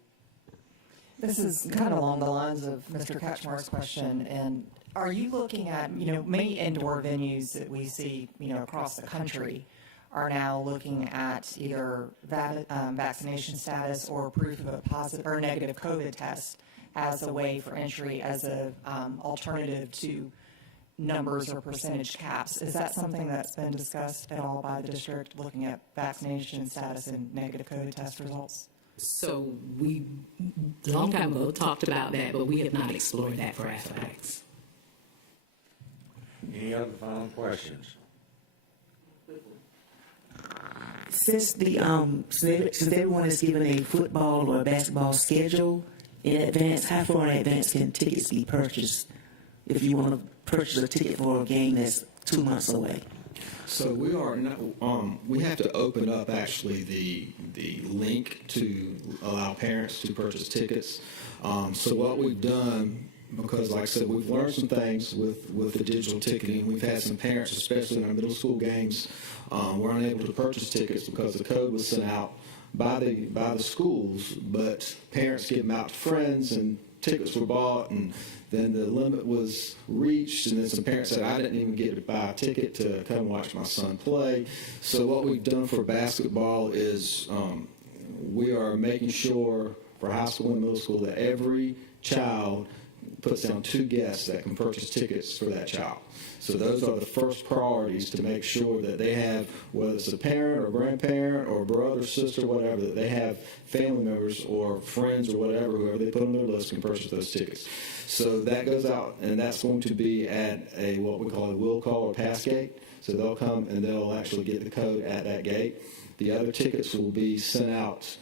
This is kind of along the lines of Mr. Katchmar's question, and are you looking at, many indoor venues that we see, across the country are now looking at either vaccination status or proof of a positive or negative COVID test as a way for entry, as a alternative to numbers or percentage caps. Is that something that's been discussed at all by the district, looking at vaccination status and negative COVID test results? So we, a long time ago, talked about that, but we have not explored that for athletics. Any other final questions? Since since everyone is given a football or a basketball schedule in advance, how far in advance can tickets be purchased if you want to purchase a ticket for a game that's 2 months away? So we are we have to open up actually the link to allow parents to purchase tickets. So what we've done, because like I said, we've learned some things with the digital ticketing. We've had some parents, especially in our middle school games, were unable to purchase tickets because the code was sent out by the schools, but parents give them out to friends, and tickets were bought, and then the limit was reached, and then some parents said, I didn't even get to buy a ticket to come watch my son play. So what we've done for basketball is we are making sure for high school and middle school that every child puts down 2 guests that can purchase tickets for that child. So those are the first priorities, to make sure that they have, whether it's a parent or grandparent or brother, sister, whatever, that they have family members or friends or whatever, whoever they put on their list, can purchase those tickets. So that goes out, and that's going to be at a what we call a will call or pass gate. So they'll come and they'll actually get the code at that gate. The other tickets will be sent out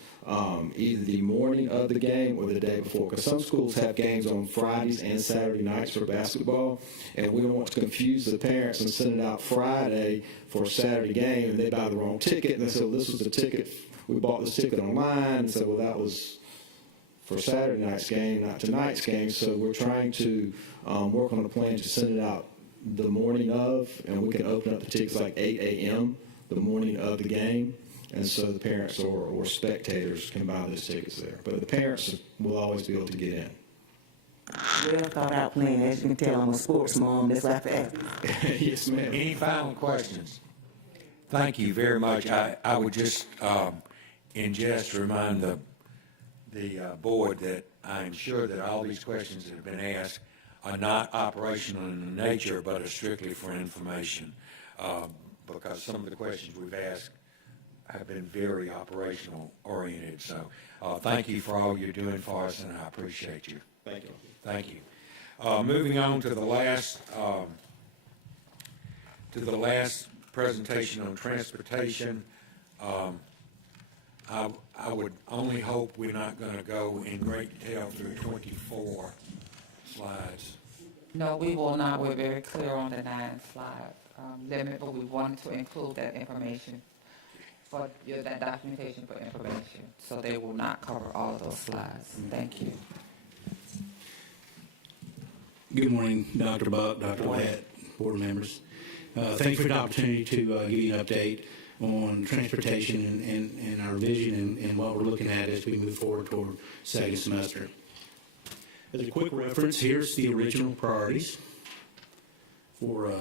either the morning of the game or the day before, because some schools have games on Fridays and Saturday nights for basketball, and we don't want to confuse the parents and send it out Friday for a Saturday game, and they buy the wrong ticket, and they say, well, this was the ticket, we bought this ticket online, and say, well, that was for Saturday night's game, not tonight's game. So we're trying to work on a plan to send it out the morning of, and we can open up the tickets like 8 a.m. the morning of the game. And so the parents or spectators can buy those tickets there. But the parents will always be able to get in. Well thought out plan. As you can tell, I'm a sports mom. That's why I asked. Yes, ma'am. Any final questions? Thank you very much. I would just, in jest, remind the board that I'm sure that all these questions that have been asked are not operational in nature, but are strictly for information, because some of the questions we've asked have been very operational oriented. So thank you for all you're doing for us, and I appreciate you. Thank you. Thank you. Moving on to the last presentation on transportation. I would only hope we're not going to go in great detail through 24 slides. No, we will not. We're very clear on the 9-slide limit, but we wanted to include that information for that documentation for information, so they will not cover all of those slides. Thank you. Good morning, Dr. Buck, Dr. Ladd, board members. Thank you for the opportunity to give you an update on transportation and our vision and what we're looking at as we move forward toward second semester. As a quick reference, here's the original priorities for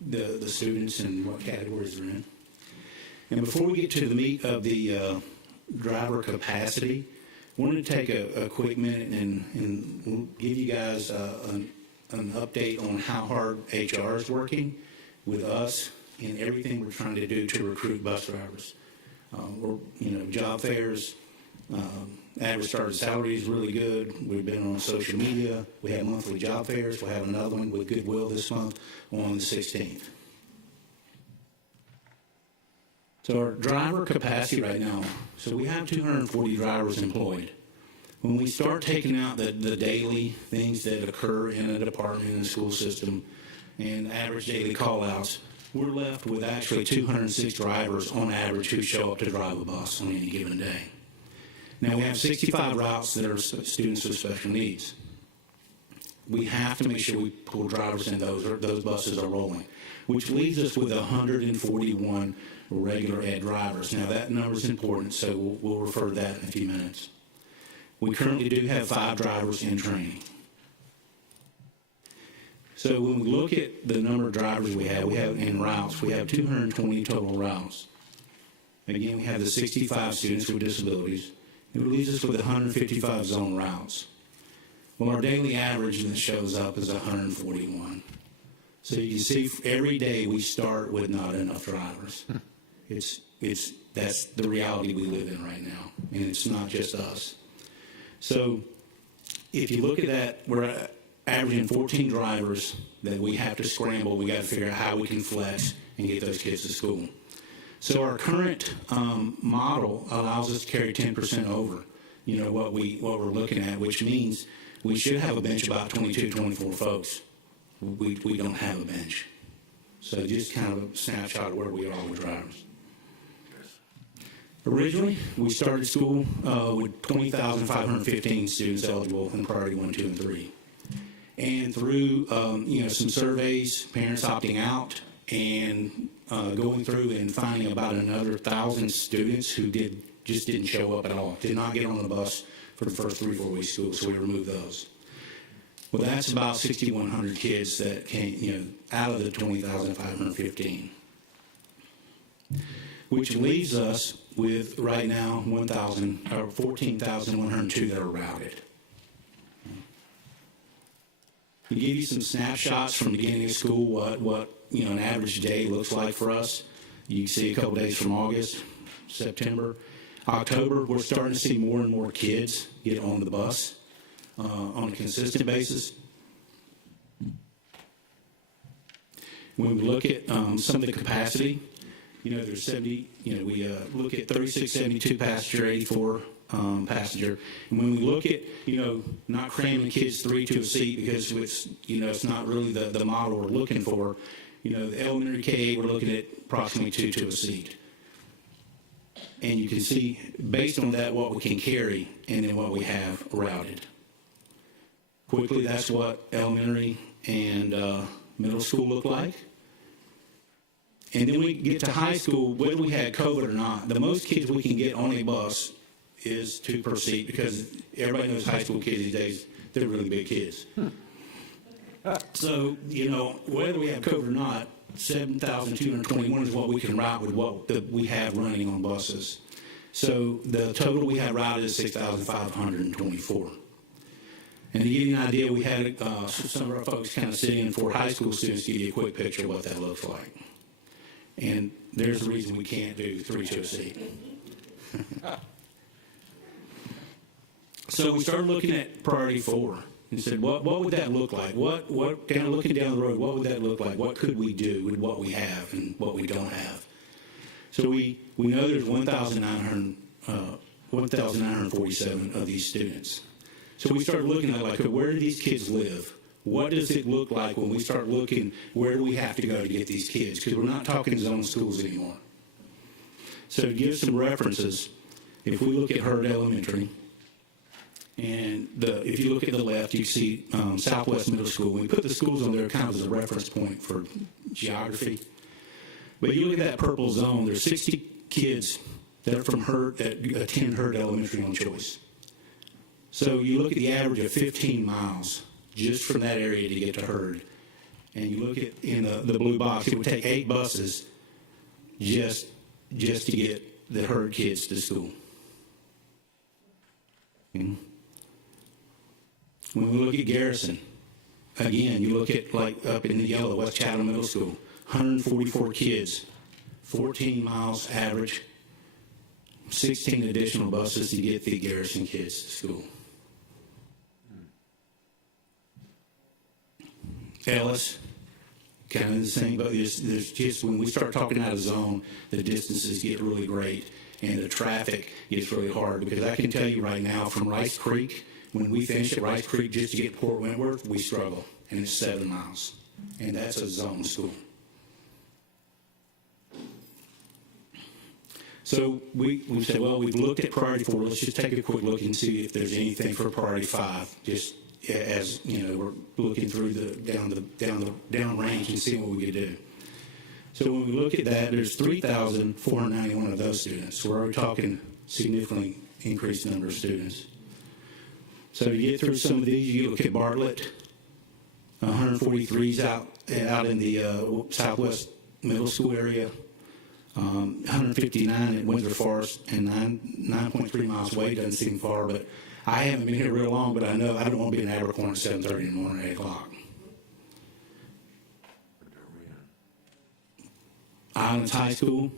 the students and what categories they're in. And before we get to the meat of the driver capacity, I wanted to take a quick minute and give you guys an update on how hard HR is working with us in everything we're trying to do to recruit bus drivers. Job fairs, average starting salary is really good. We've been on social media. We have monthly job fairs. We'll have another one with Goodwill this month on the 16th. So our driver capacity right now, so we have 240 drivers employed. When we start taking out the daily things that occur in a department in the school system and average daily call-outs, we're left with actually 206 drivers on average who show up to drive a bus on any given day. Now we have 65 routes that are students with special needs. We have to make sure we pull drivers in those buses are rolling, which leaves us with 141 regular ed drivers. Now that number is important, so we'll refer to that in a few minutes. We currently do have 5 drivers in training. So when we look at the number of drivers we have in routes, we have 220 total routes. Again, we have the 65 students with disabilities. It leaves us with 155 zone routes. Well, our daily average that shows up is 141. So you can see every day we start with not enough drivers. That's the reality we live in right now, and it's not just us. So if you look at that, we're averaging 14 drivers that we have to scramble. We got to figure out how we can flex and get those kids to school. So our current model allows us to carry 10% over, what we're looking at, which means we should have a bench of about 22, 24 folks. We don't have a bench. So just kind of a snapshot of where we are with drivers. Originally, we started school with 20,515 students eligible in priority 1, 2, and 3. And through some surveys, parents opting out, and going through and finding about another 1,000 students who just didn't show up at all, did not get on the bus for the first 3-4 weeks of school, so we removed those. Well, that's about 6,100 kids that came, out of the 20,515, which leaves us with right now 14,102 that are routed. To give you some snapshots from the beginning of school, what an average day looks like for us. You can see a couple days from August, September, October. We're starting to see more and more kids get on the bus on a consistent basis. When we look at some of the capacity, there's 70. We look at 36, 72 passenger, 84 passenger. And when we look at, not cramming kids 3 to a seat because it's not really the model we're looking for. The elementary K, we're looking at approximately 2 to a seat. And you can see, based on that, what we can carry and then what we have routed. Quickly, that's what elementary and middle school look like. And then we get to high school, whether we had COVID or not, the most kids we can get on a bus is 2 per seat, because everybody knows high school kids these days, they're really big kids. So, whether we have COVID or not, 7,221 is what we can route with what we have running on buses. So the total we have routed is 6,524. And to give you an idea, we had some of our folks kind of sitting in for high school students to give you a quick picture of what that looks like. And there's the reason we can't do 3 to a seat. So we started looking at priority 4 and said, what would that look like? What kind of looking down the road, what would that look like? What could we do with what we have and what we don't have? So we know there's 1,947 of these students. So we started looking at, where do these kids live? What does it look like when we start looking, where do we have to go to get these kids? Because we're not talking zone schools anymore. So to give some references, if we look at Hurd Elementary, and if you look at the left, you see Southwest Middle School. We put the schools on there kind of as a reference point for geography. But you look at that purple zone, there's 60 kids that are from Hurd that attend Hurd Elementary on choice. So you look at the average of 15 miles just from that area to get to Hurd. And you look at in the blue box, it would take 8 buses just to get the Hurd kids to school. Mm-hmm. When we look at Garrison, again, you look at up in the yellow, West Chatham Middle School, 144 kids, 14 miles average, 16 additional buses to get the Garrison kids to school. Ellis, kind of the same, but there's just, when we start talking out of zone, the distances get really great and the traffic gets really hard, because I can tell you right now from Rice Creek, when we finish at Rice Creek just to get to Port Wentworth, we struggle, and it's 7 miles, and that's a zone school. So we said, well, we've looked at priority 4. Let's just take a quick look and see if there's anything for priority 5. Just as we're looking through down range and seeing what we could do. So when we look at that, there's 3,491 of those students. So we're already talking significantly increased number of students. So to get through some of these, you look at Bartlett, 143's out in the Southwest Middle School area. 159 at Windsor Forest, and 9.3 miles away. Doesn't seem far, but I haven't been here real long, but I know I don't want to be in Abercorn at 7:30 in the morning, 8 o'clock. Islands High School,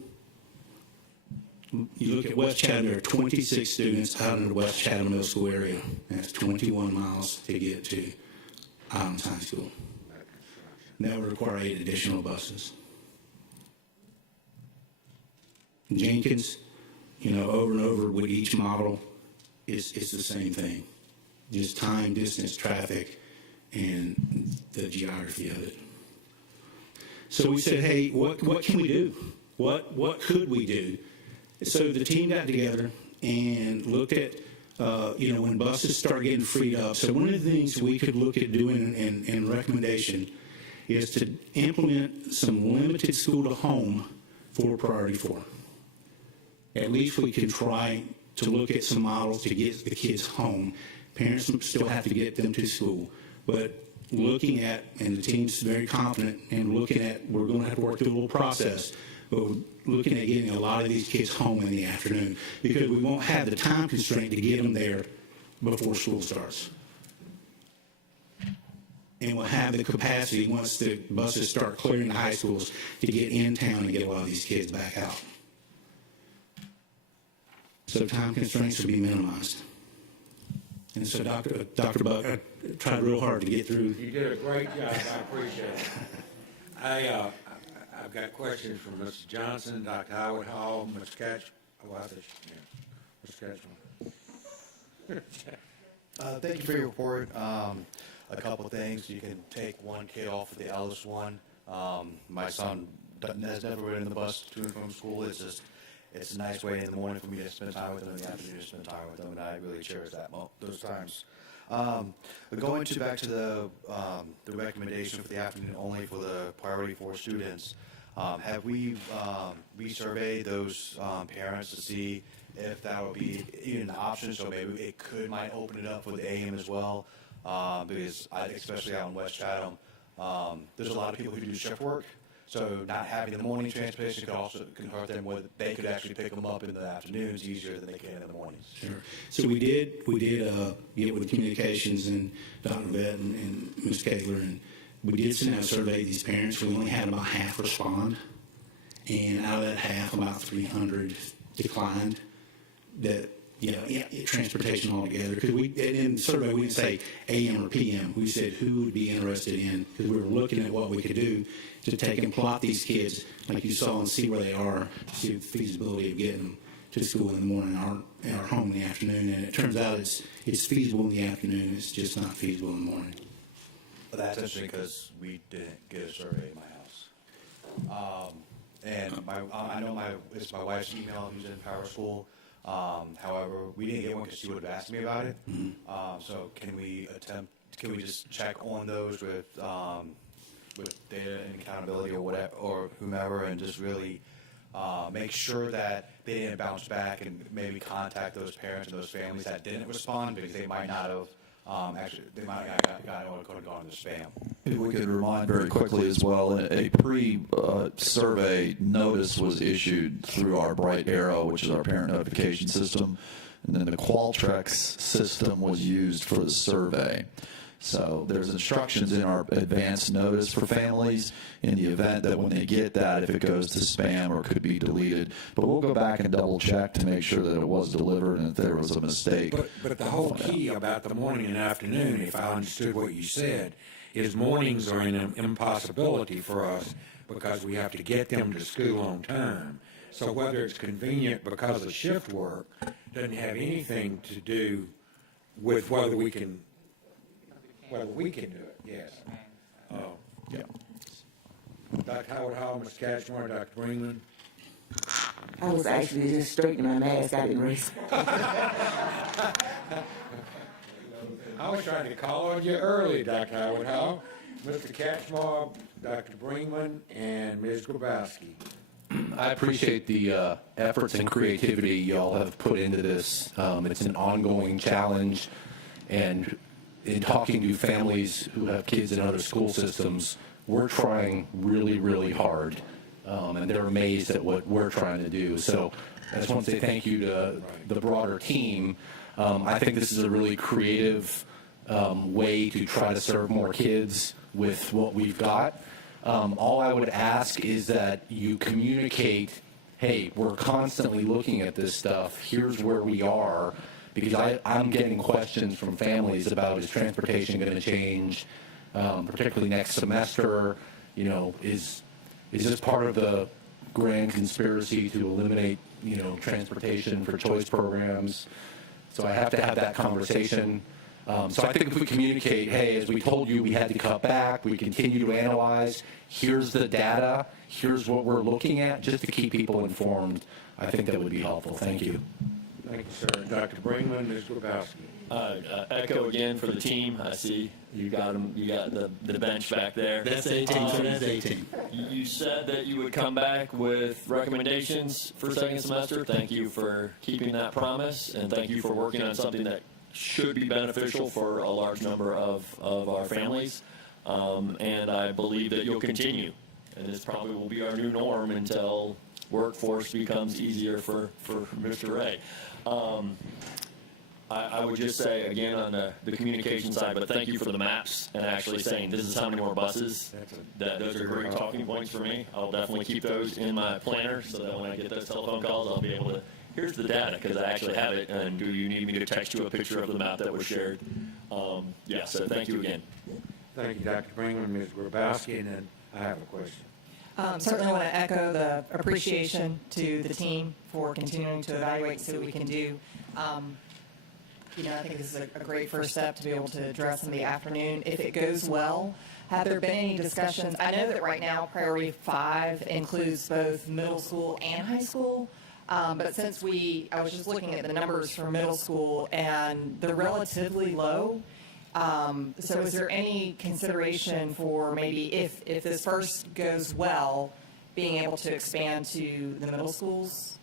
you look at West Chatham, there are 26 students out in the West Chatham Middle School area. That's 21 miles to get to Islands High School. That would require 8 additional buses. Jenkins, over and over with each model, it's the same thing. Just time, distance, traffic, and the geography of it. So we said, hey, what can we do? What could we do? So the team got together and looked at, when buses start getting freed up. So one of the things we could look at doing in recommendation is to implement some limited school to home for priority 4. At least we can try to look at some models to get the kids home. Parents still have to get them to school. But looking at, and the team's very confident, and looking at, we're going to have to work through a little process, but we're looking at getting a lot of these kids home in the afternoon because we won't have the time constraint to get them there before school starts. And we'll have the capacity once the buses start clearing the high schools to get in town and get a lot of these kids back out. So time constraints will be minimized. And so Dr. Buck, I tried real hard to get through. You did a great job. I appreciate it. I've got questions from Mr. Johnson, Dr. Howard Hall, Mr. Catch. Mr. Catchman. Thank you for your report. A couple of things. You can take one kid off of the eldest one. My son has never ridden the bus to and from school. It's a nice way in the morning for me to spend time with them, in the afternoon to spend time with them, and I really cherish those times. But back to the recommendation for the afternoon only for the priority 4 students, have we resurveyed those parents to see if that would be even an option? So maybe it might open it up for the AM as well, because especially out in West Chatham, there's a lot of people who do shift work. So not having the morning transportation can hurt them where they could actually pick them up in the afternoons easier than they can in the mornings. Sure. So we did get with communications and Dr. Vet and Ms. Kegler, and we did send out a survey to these parents. We only had about half respond, and out of that half, about 300 declined that transportation altogether. Because in the survey we didn't say AM or PM. We said who would be interested in, because we were looking at what we could do to take and plot these kids like you saw and see where they are, see the feasibility of getting them to school in the morning or home in the afternoon. And it turns out it's feasible in the afternoon. It's just not feasible in the morning. But that's interesting because we didn't get a survey in my house. And I know it's my wife's email who's in Power School. However, we didn't get one because she would have asked me about it. So can we just check on those with data and accountability or whatever, or whomever, and just really make sure that they didn't bounce back and maybe contact those parents and those families that didn't respond because they might not have they might not have gotten or could have gone into spam. If we could remind very quickly as well, a pre-survey notice was issued through our Bright Arrow, which is our parent notification system, and then the Qualtrics system was used for the survey. So there's instructions in our advance notice for families in the event that when they get that, if it goes to spam or could be deleted. But we'll go back and double check to make sure that it was delivered and if there was a mistake. But the whole key about the morning and afternoon, if I understood what you said, is mornings are an impossibility for us because we have to get them to school on time. So whether it's convenient because of shift work doesn't have anything to do with whether we can do it, yes. Yeah. Dr. Howard Hall, Ms. Catchmore, Dr. Bringman. I was actually just straightening my mask. I didn't raise. I was trying to call on you early, Dr. Howard Hall. Mr. Catchmore, Dr. Bringman, and Ms. Grabowski. I appreciate the efforts and creativity y'all have put into this. It's an ongoing challenge, and in talking to families who have kids in other school systems, we're trying really, really hard, and they're amazed at what we're trying to do. So I just want to say thank you to the broader team. I think this is a really creative way to try to serve more kids with what we've got. All I would ask is that you communicate, hey, we're constantly looking at this stuff. Here's where we are. Because I'm getting questions from families about, is transportation going to change, particularly next semester? You know, is this part of the grand conspiracy to eliminate, you know, transportation for choice programs? So I have to have that conversation. So I think if we communicate, hey, as we told you, we had to cut back, we continue to analyze, here's the data, here's what we're looking at, just to keep people informed, I think that would be helpful. Thank you. Thank you, sir. Dr. Brinkman, Ms. Grabowski. Echo again for the team. I see you got them. You got the bench back there. That's 18, sir. That's 18. You said that you would come back with recommendations for second semester. Thank you for keeping that promise, and thank you for working on something that should be beneficial for a large number of our families. And I believe that you'll continue, and this probably will be our new norm until workforce becomes easier for Mr. Ray. I would just say, again, on the communication side, but thank you for the maps and actually saying this is how many more buses. Those are great talking points for me. I'll definitely keep those in my planner so that when I get those telephone calls, I'll be able to, here's the data, because I actually have it, and do you need me to text you a picture of the map that was shared? Yeah, so thank you again. Thank you, Dr. Brinkman, Ms. Grabowski, and then I have a question. Certainly want to echo the appreciation to the team for continuing to evaluate, see what we can do. You know, I think this is a great first step to be able to address in the afternoon. If it goes well, have there been any discussions? I know that right now Priority 5 includes both middle school and high school, but since I was just looking at the numbers for middle school and they're relatively low. So is there any consideration for maybe if this first goes well, being able to expand to the middle schools?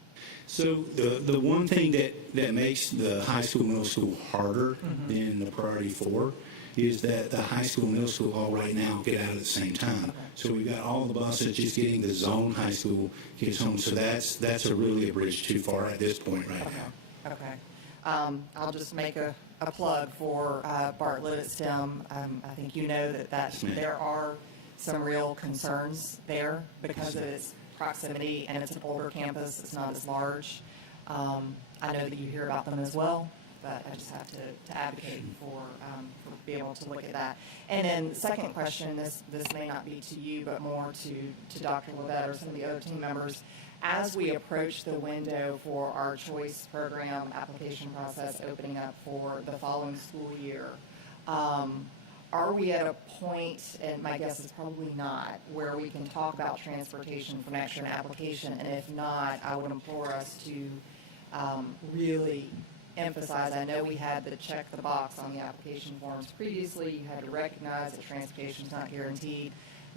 So the one thing that makes the high school, middle school harder than the priority 4 is that the high school, middle school all right now get out at the same time. So we've got all the buses just getting the zone high school kids home. So that's really a bridge too far at this point right now. Okay. I'll just make a plug for Bartlett at STEM. I think you know that there are some real concerns there because of its proximity, and it's an older campus. It's not as large. I know that you hear about them as well, but I just have to advocate for being able to look at that. And then second question, this may not be to you, but more to Dr. Levette or some of the other team members. As we approach the window for our choice program application process opening up for the following school year, are we at a point, and my guess is probably not, where we can talk about transportation for next year in application? And if not, I would implore us to really emphasize, I know we had to check the box on the application forms previously, you had to recognize that transportation is not guaranteed.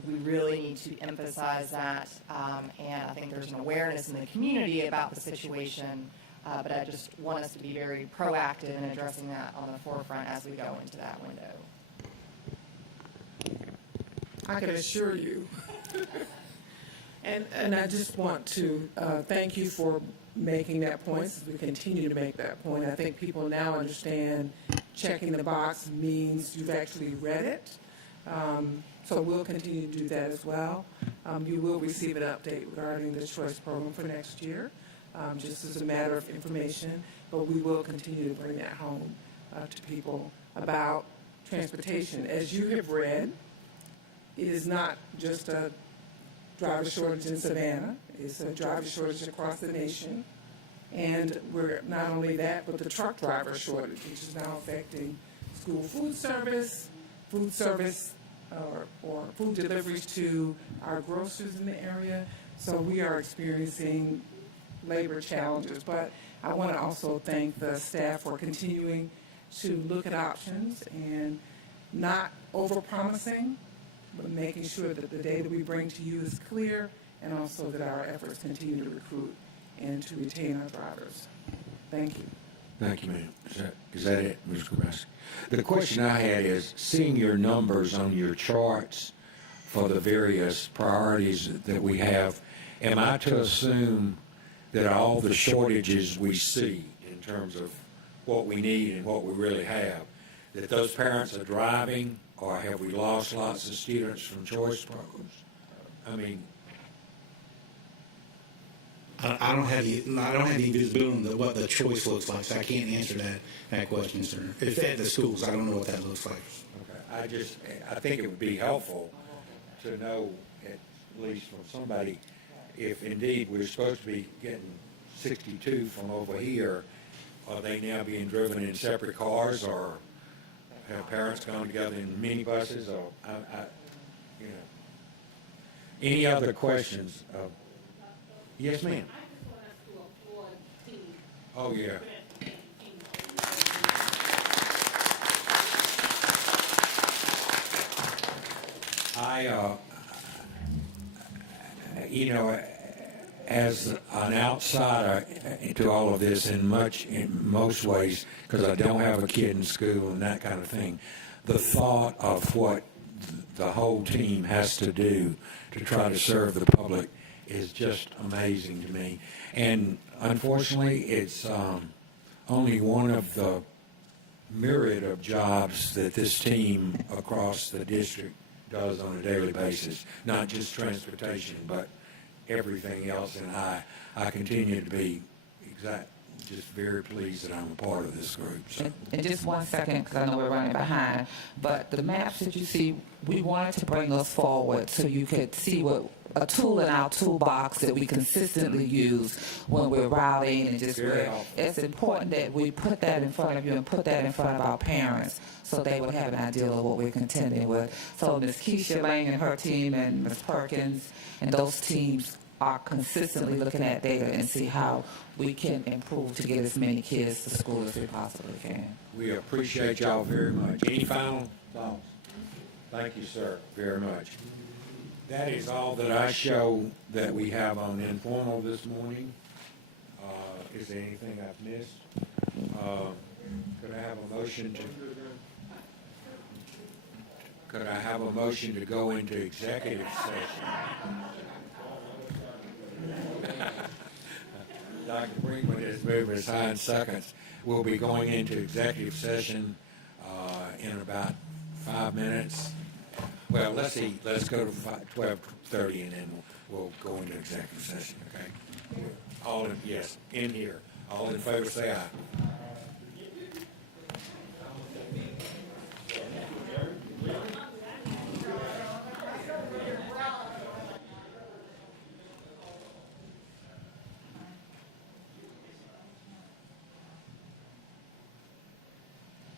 We really need to emphasize that, and I think there's an awareness in the community about the situation, but I just want us to be very proactive in addressing that on the forefront as we go into that window. I can assure you. And I just want to thank you for making that point as we continue to make that point. I think people now understand checking the box means you've actually read it. So we'll continue to do that as well. You will receive an update regarding the choice program for next year, just as a matter of information, but we will continue to bring that home to people about transportation. As you have read, it is not just a driver shortage in Savannah. It's a driver shortage across the nation. And we're not only that, but the truck driver shortage, which is now affecting school food service or food deliveries to our grocers in the area. So we are experiencing labor challenges. But I want to also thank the staff for continuing to look at options and not over-promising, but making sure that the data we bring to you is clear, and also that our efforts continue to recruit and to retain our drivers. Thank you. Thank you, ma'am. Is that it, Ms. Grabowski? The question I had is, seeing your numbers on your charts for the various priorities that we have, am I to assume that all the shortages we see in terms of what we need and what we really have. That those parents are driving, or have we lost lots of students from choice programs? I mean, I don't have any visibility on what the choice looks like, so I can't answer that question, sir. If at the schools, I don't know what that looks like. okay, I think it would be helpful to know, at least from somebody, if indeed we're supposed to be getting 62 from over here, are they now being driven in separate cars, or have parents gone together in minibuses, or, you know. Any other questions? Yes, ma'am. Oh, yeah. You know, as an outsider to all of this in most ways, because I don't have a kid in school and that kind of thing, the thought of what the whole team has to do to try to serve the public is just amazing to me. And unfortunately, it's only one of the myriad of jobs that this team across the district does on a daily basis, not just transportation, but everything else. And I continue to be just very pleased that I'm a part of this group. So. And just 1 second, because I know we're running behind, but the maps that you see, we wanted to bring those forward so you could see what a tool in our toolbox that we consistently use when we're routing and just it's important that we put that in front of you and put that in front of our parents so they would have an idea of what we're contending with. So Ms. Keisha Lang and her team and Ms. Perkins and those teams are consistently looking at data and see how we can improve to get as many kids to school as we possibly can. We appreciate y'all very much. Any final thoughts? Thank you, sir, very much. That is all that I show that we have on Informal this morning. Is there anything I've missed? Could I have a motion to go into executive session? Dr. Brinkman has moved his hand seconds. We'll be going into executive session in about 5 minutes. Well, let's see. Let's go to 12:30, and then we'll go into executive session. Okay. Yes, in here. All in favor, say aye.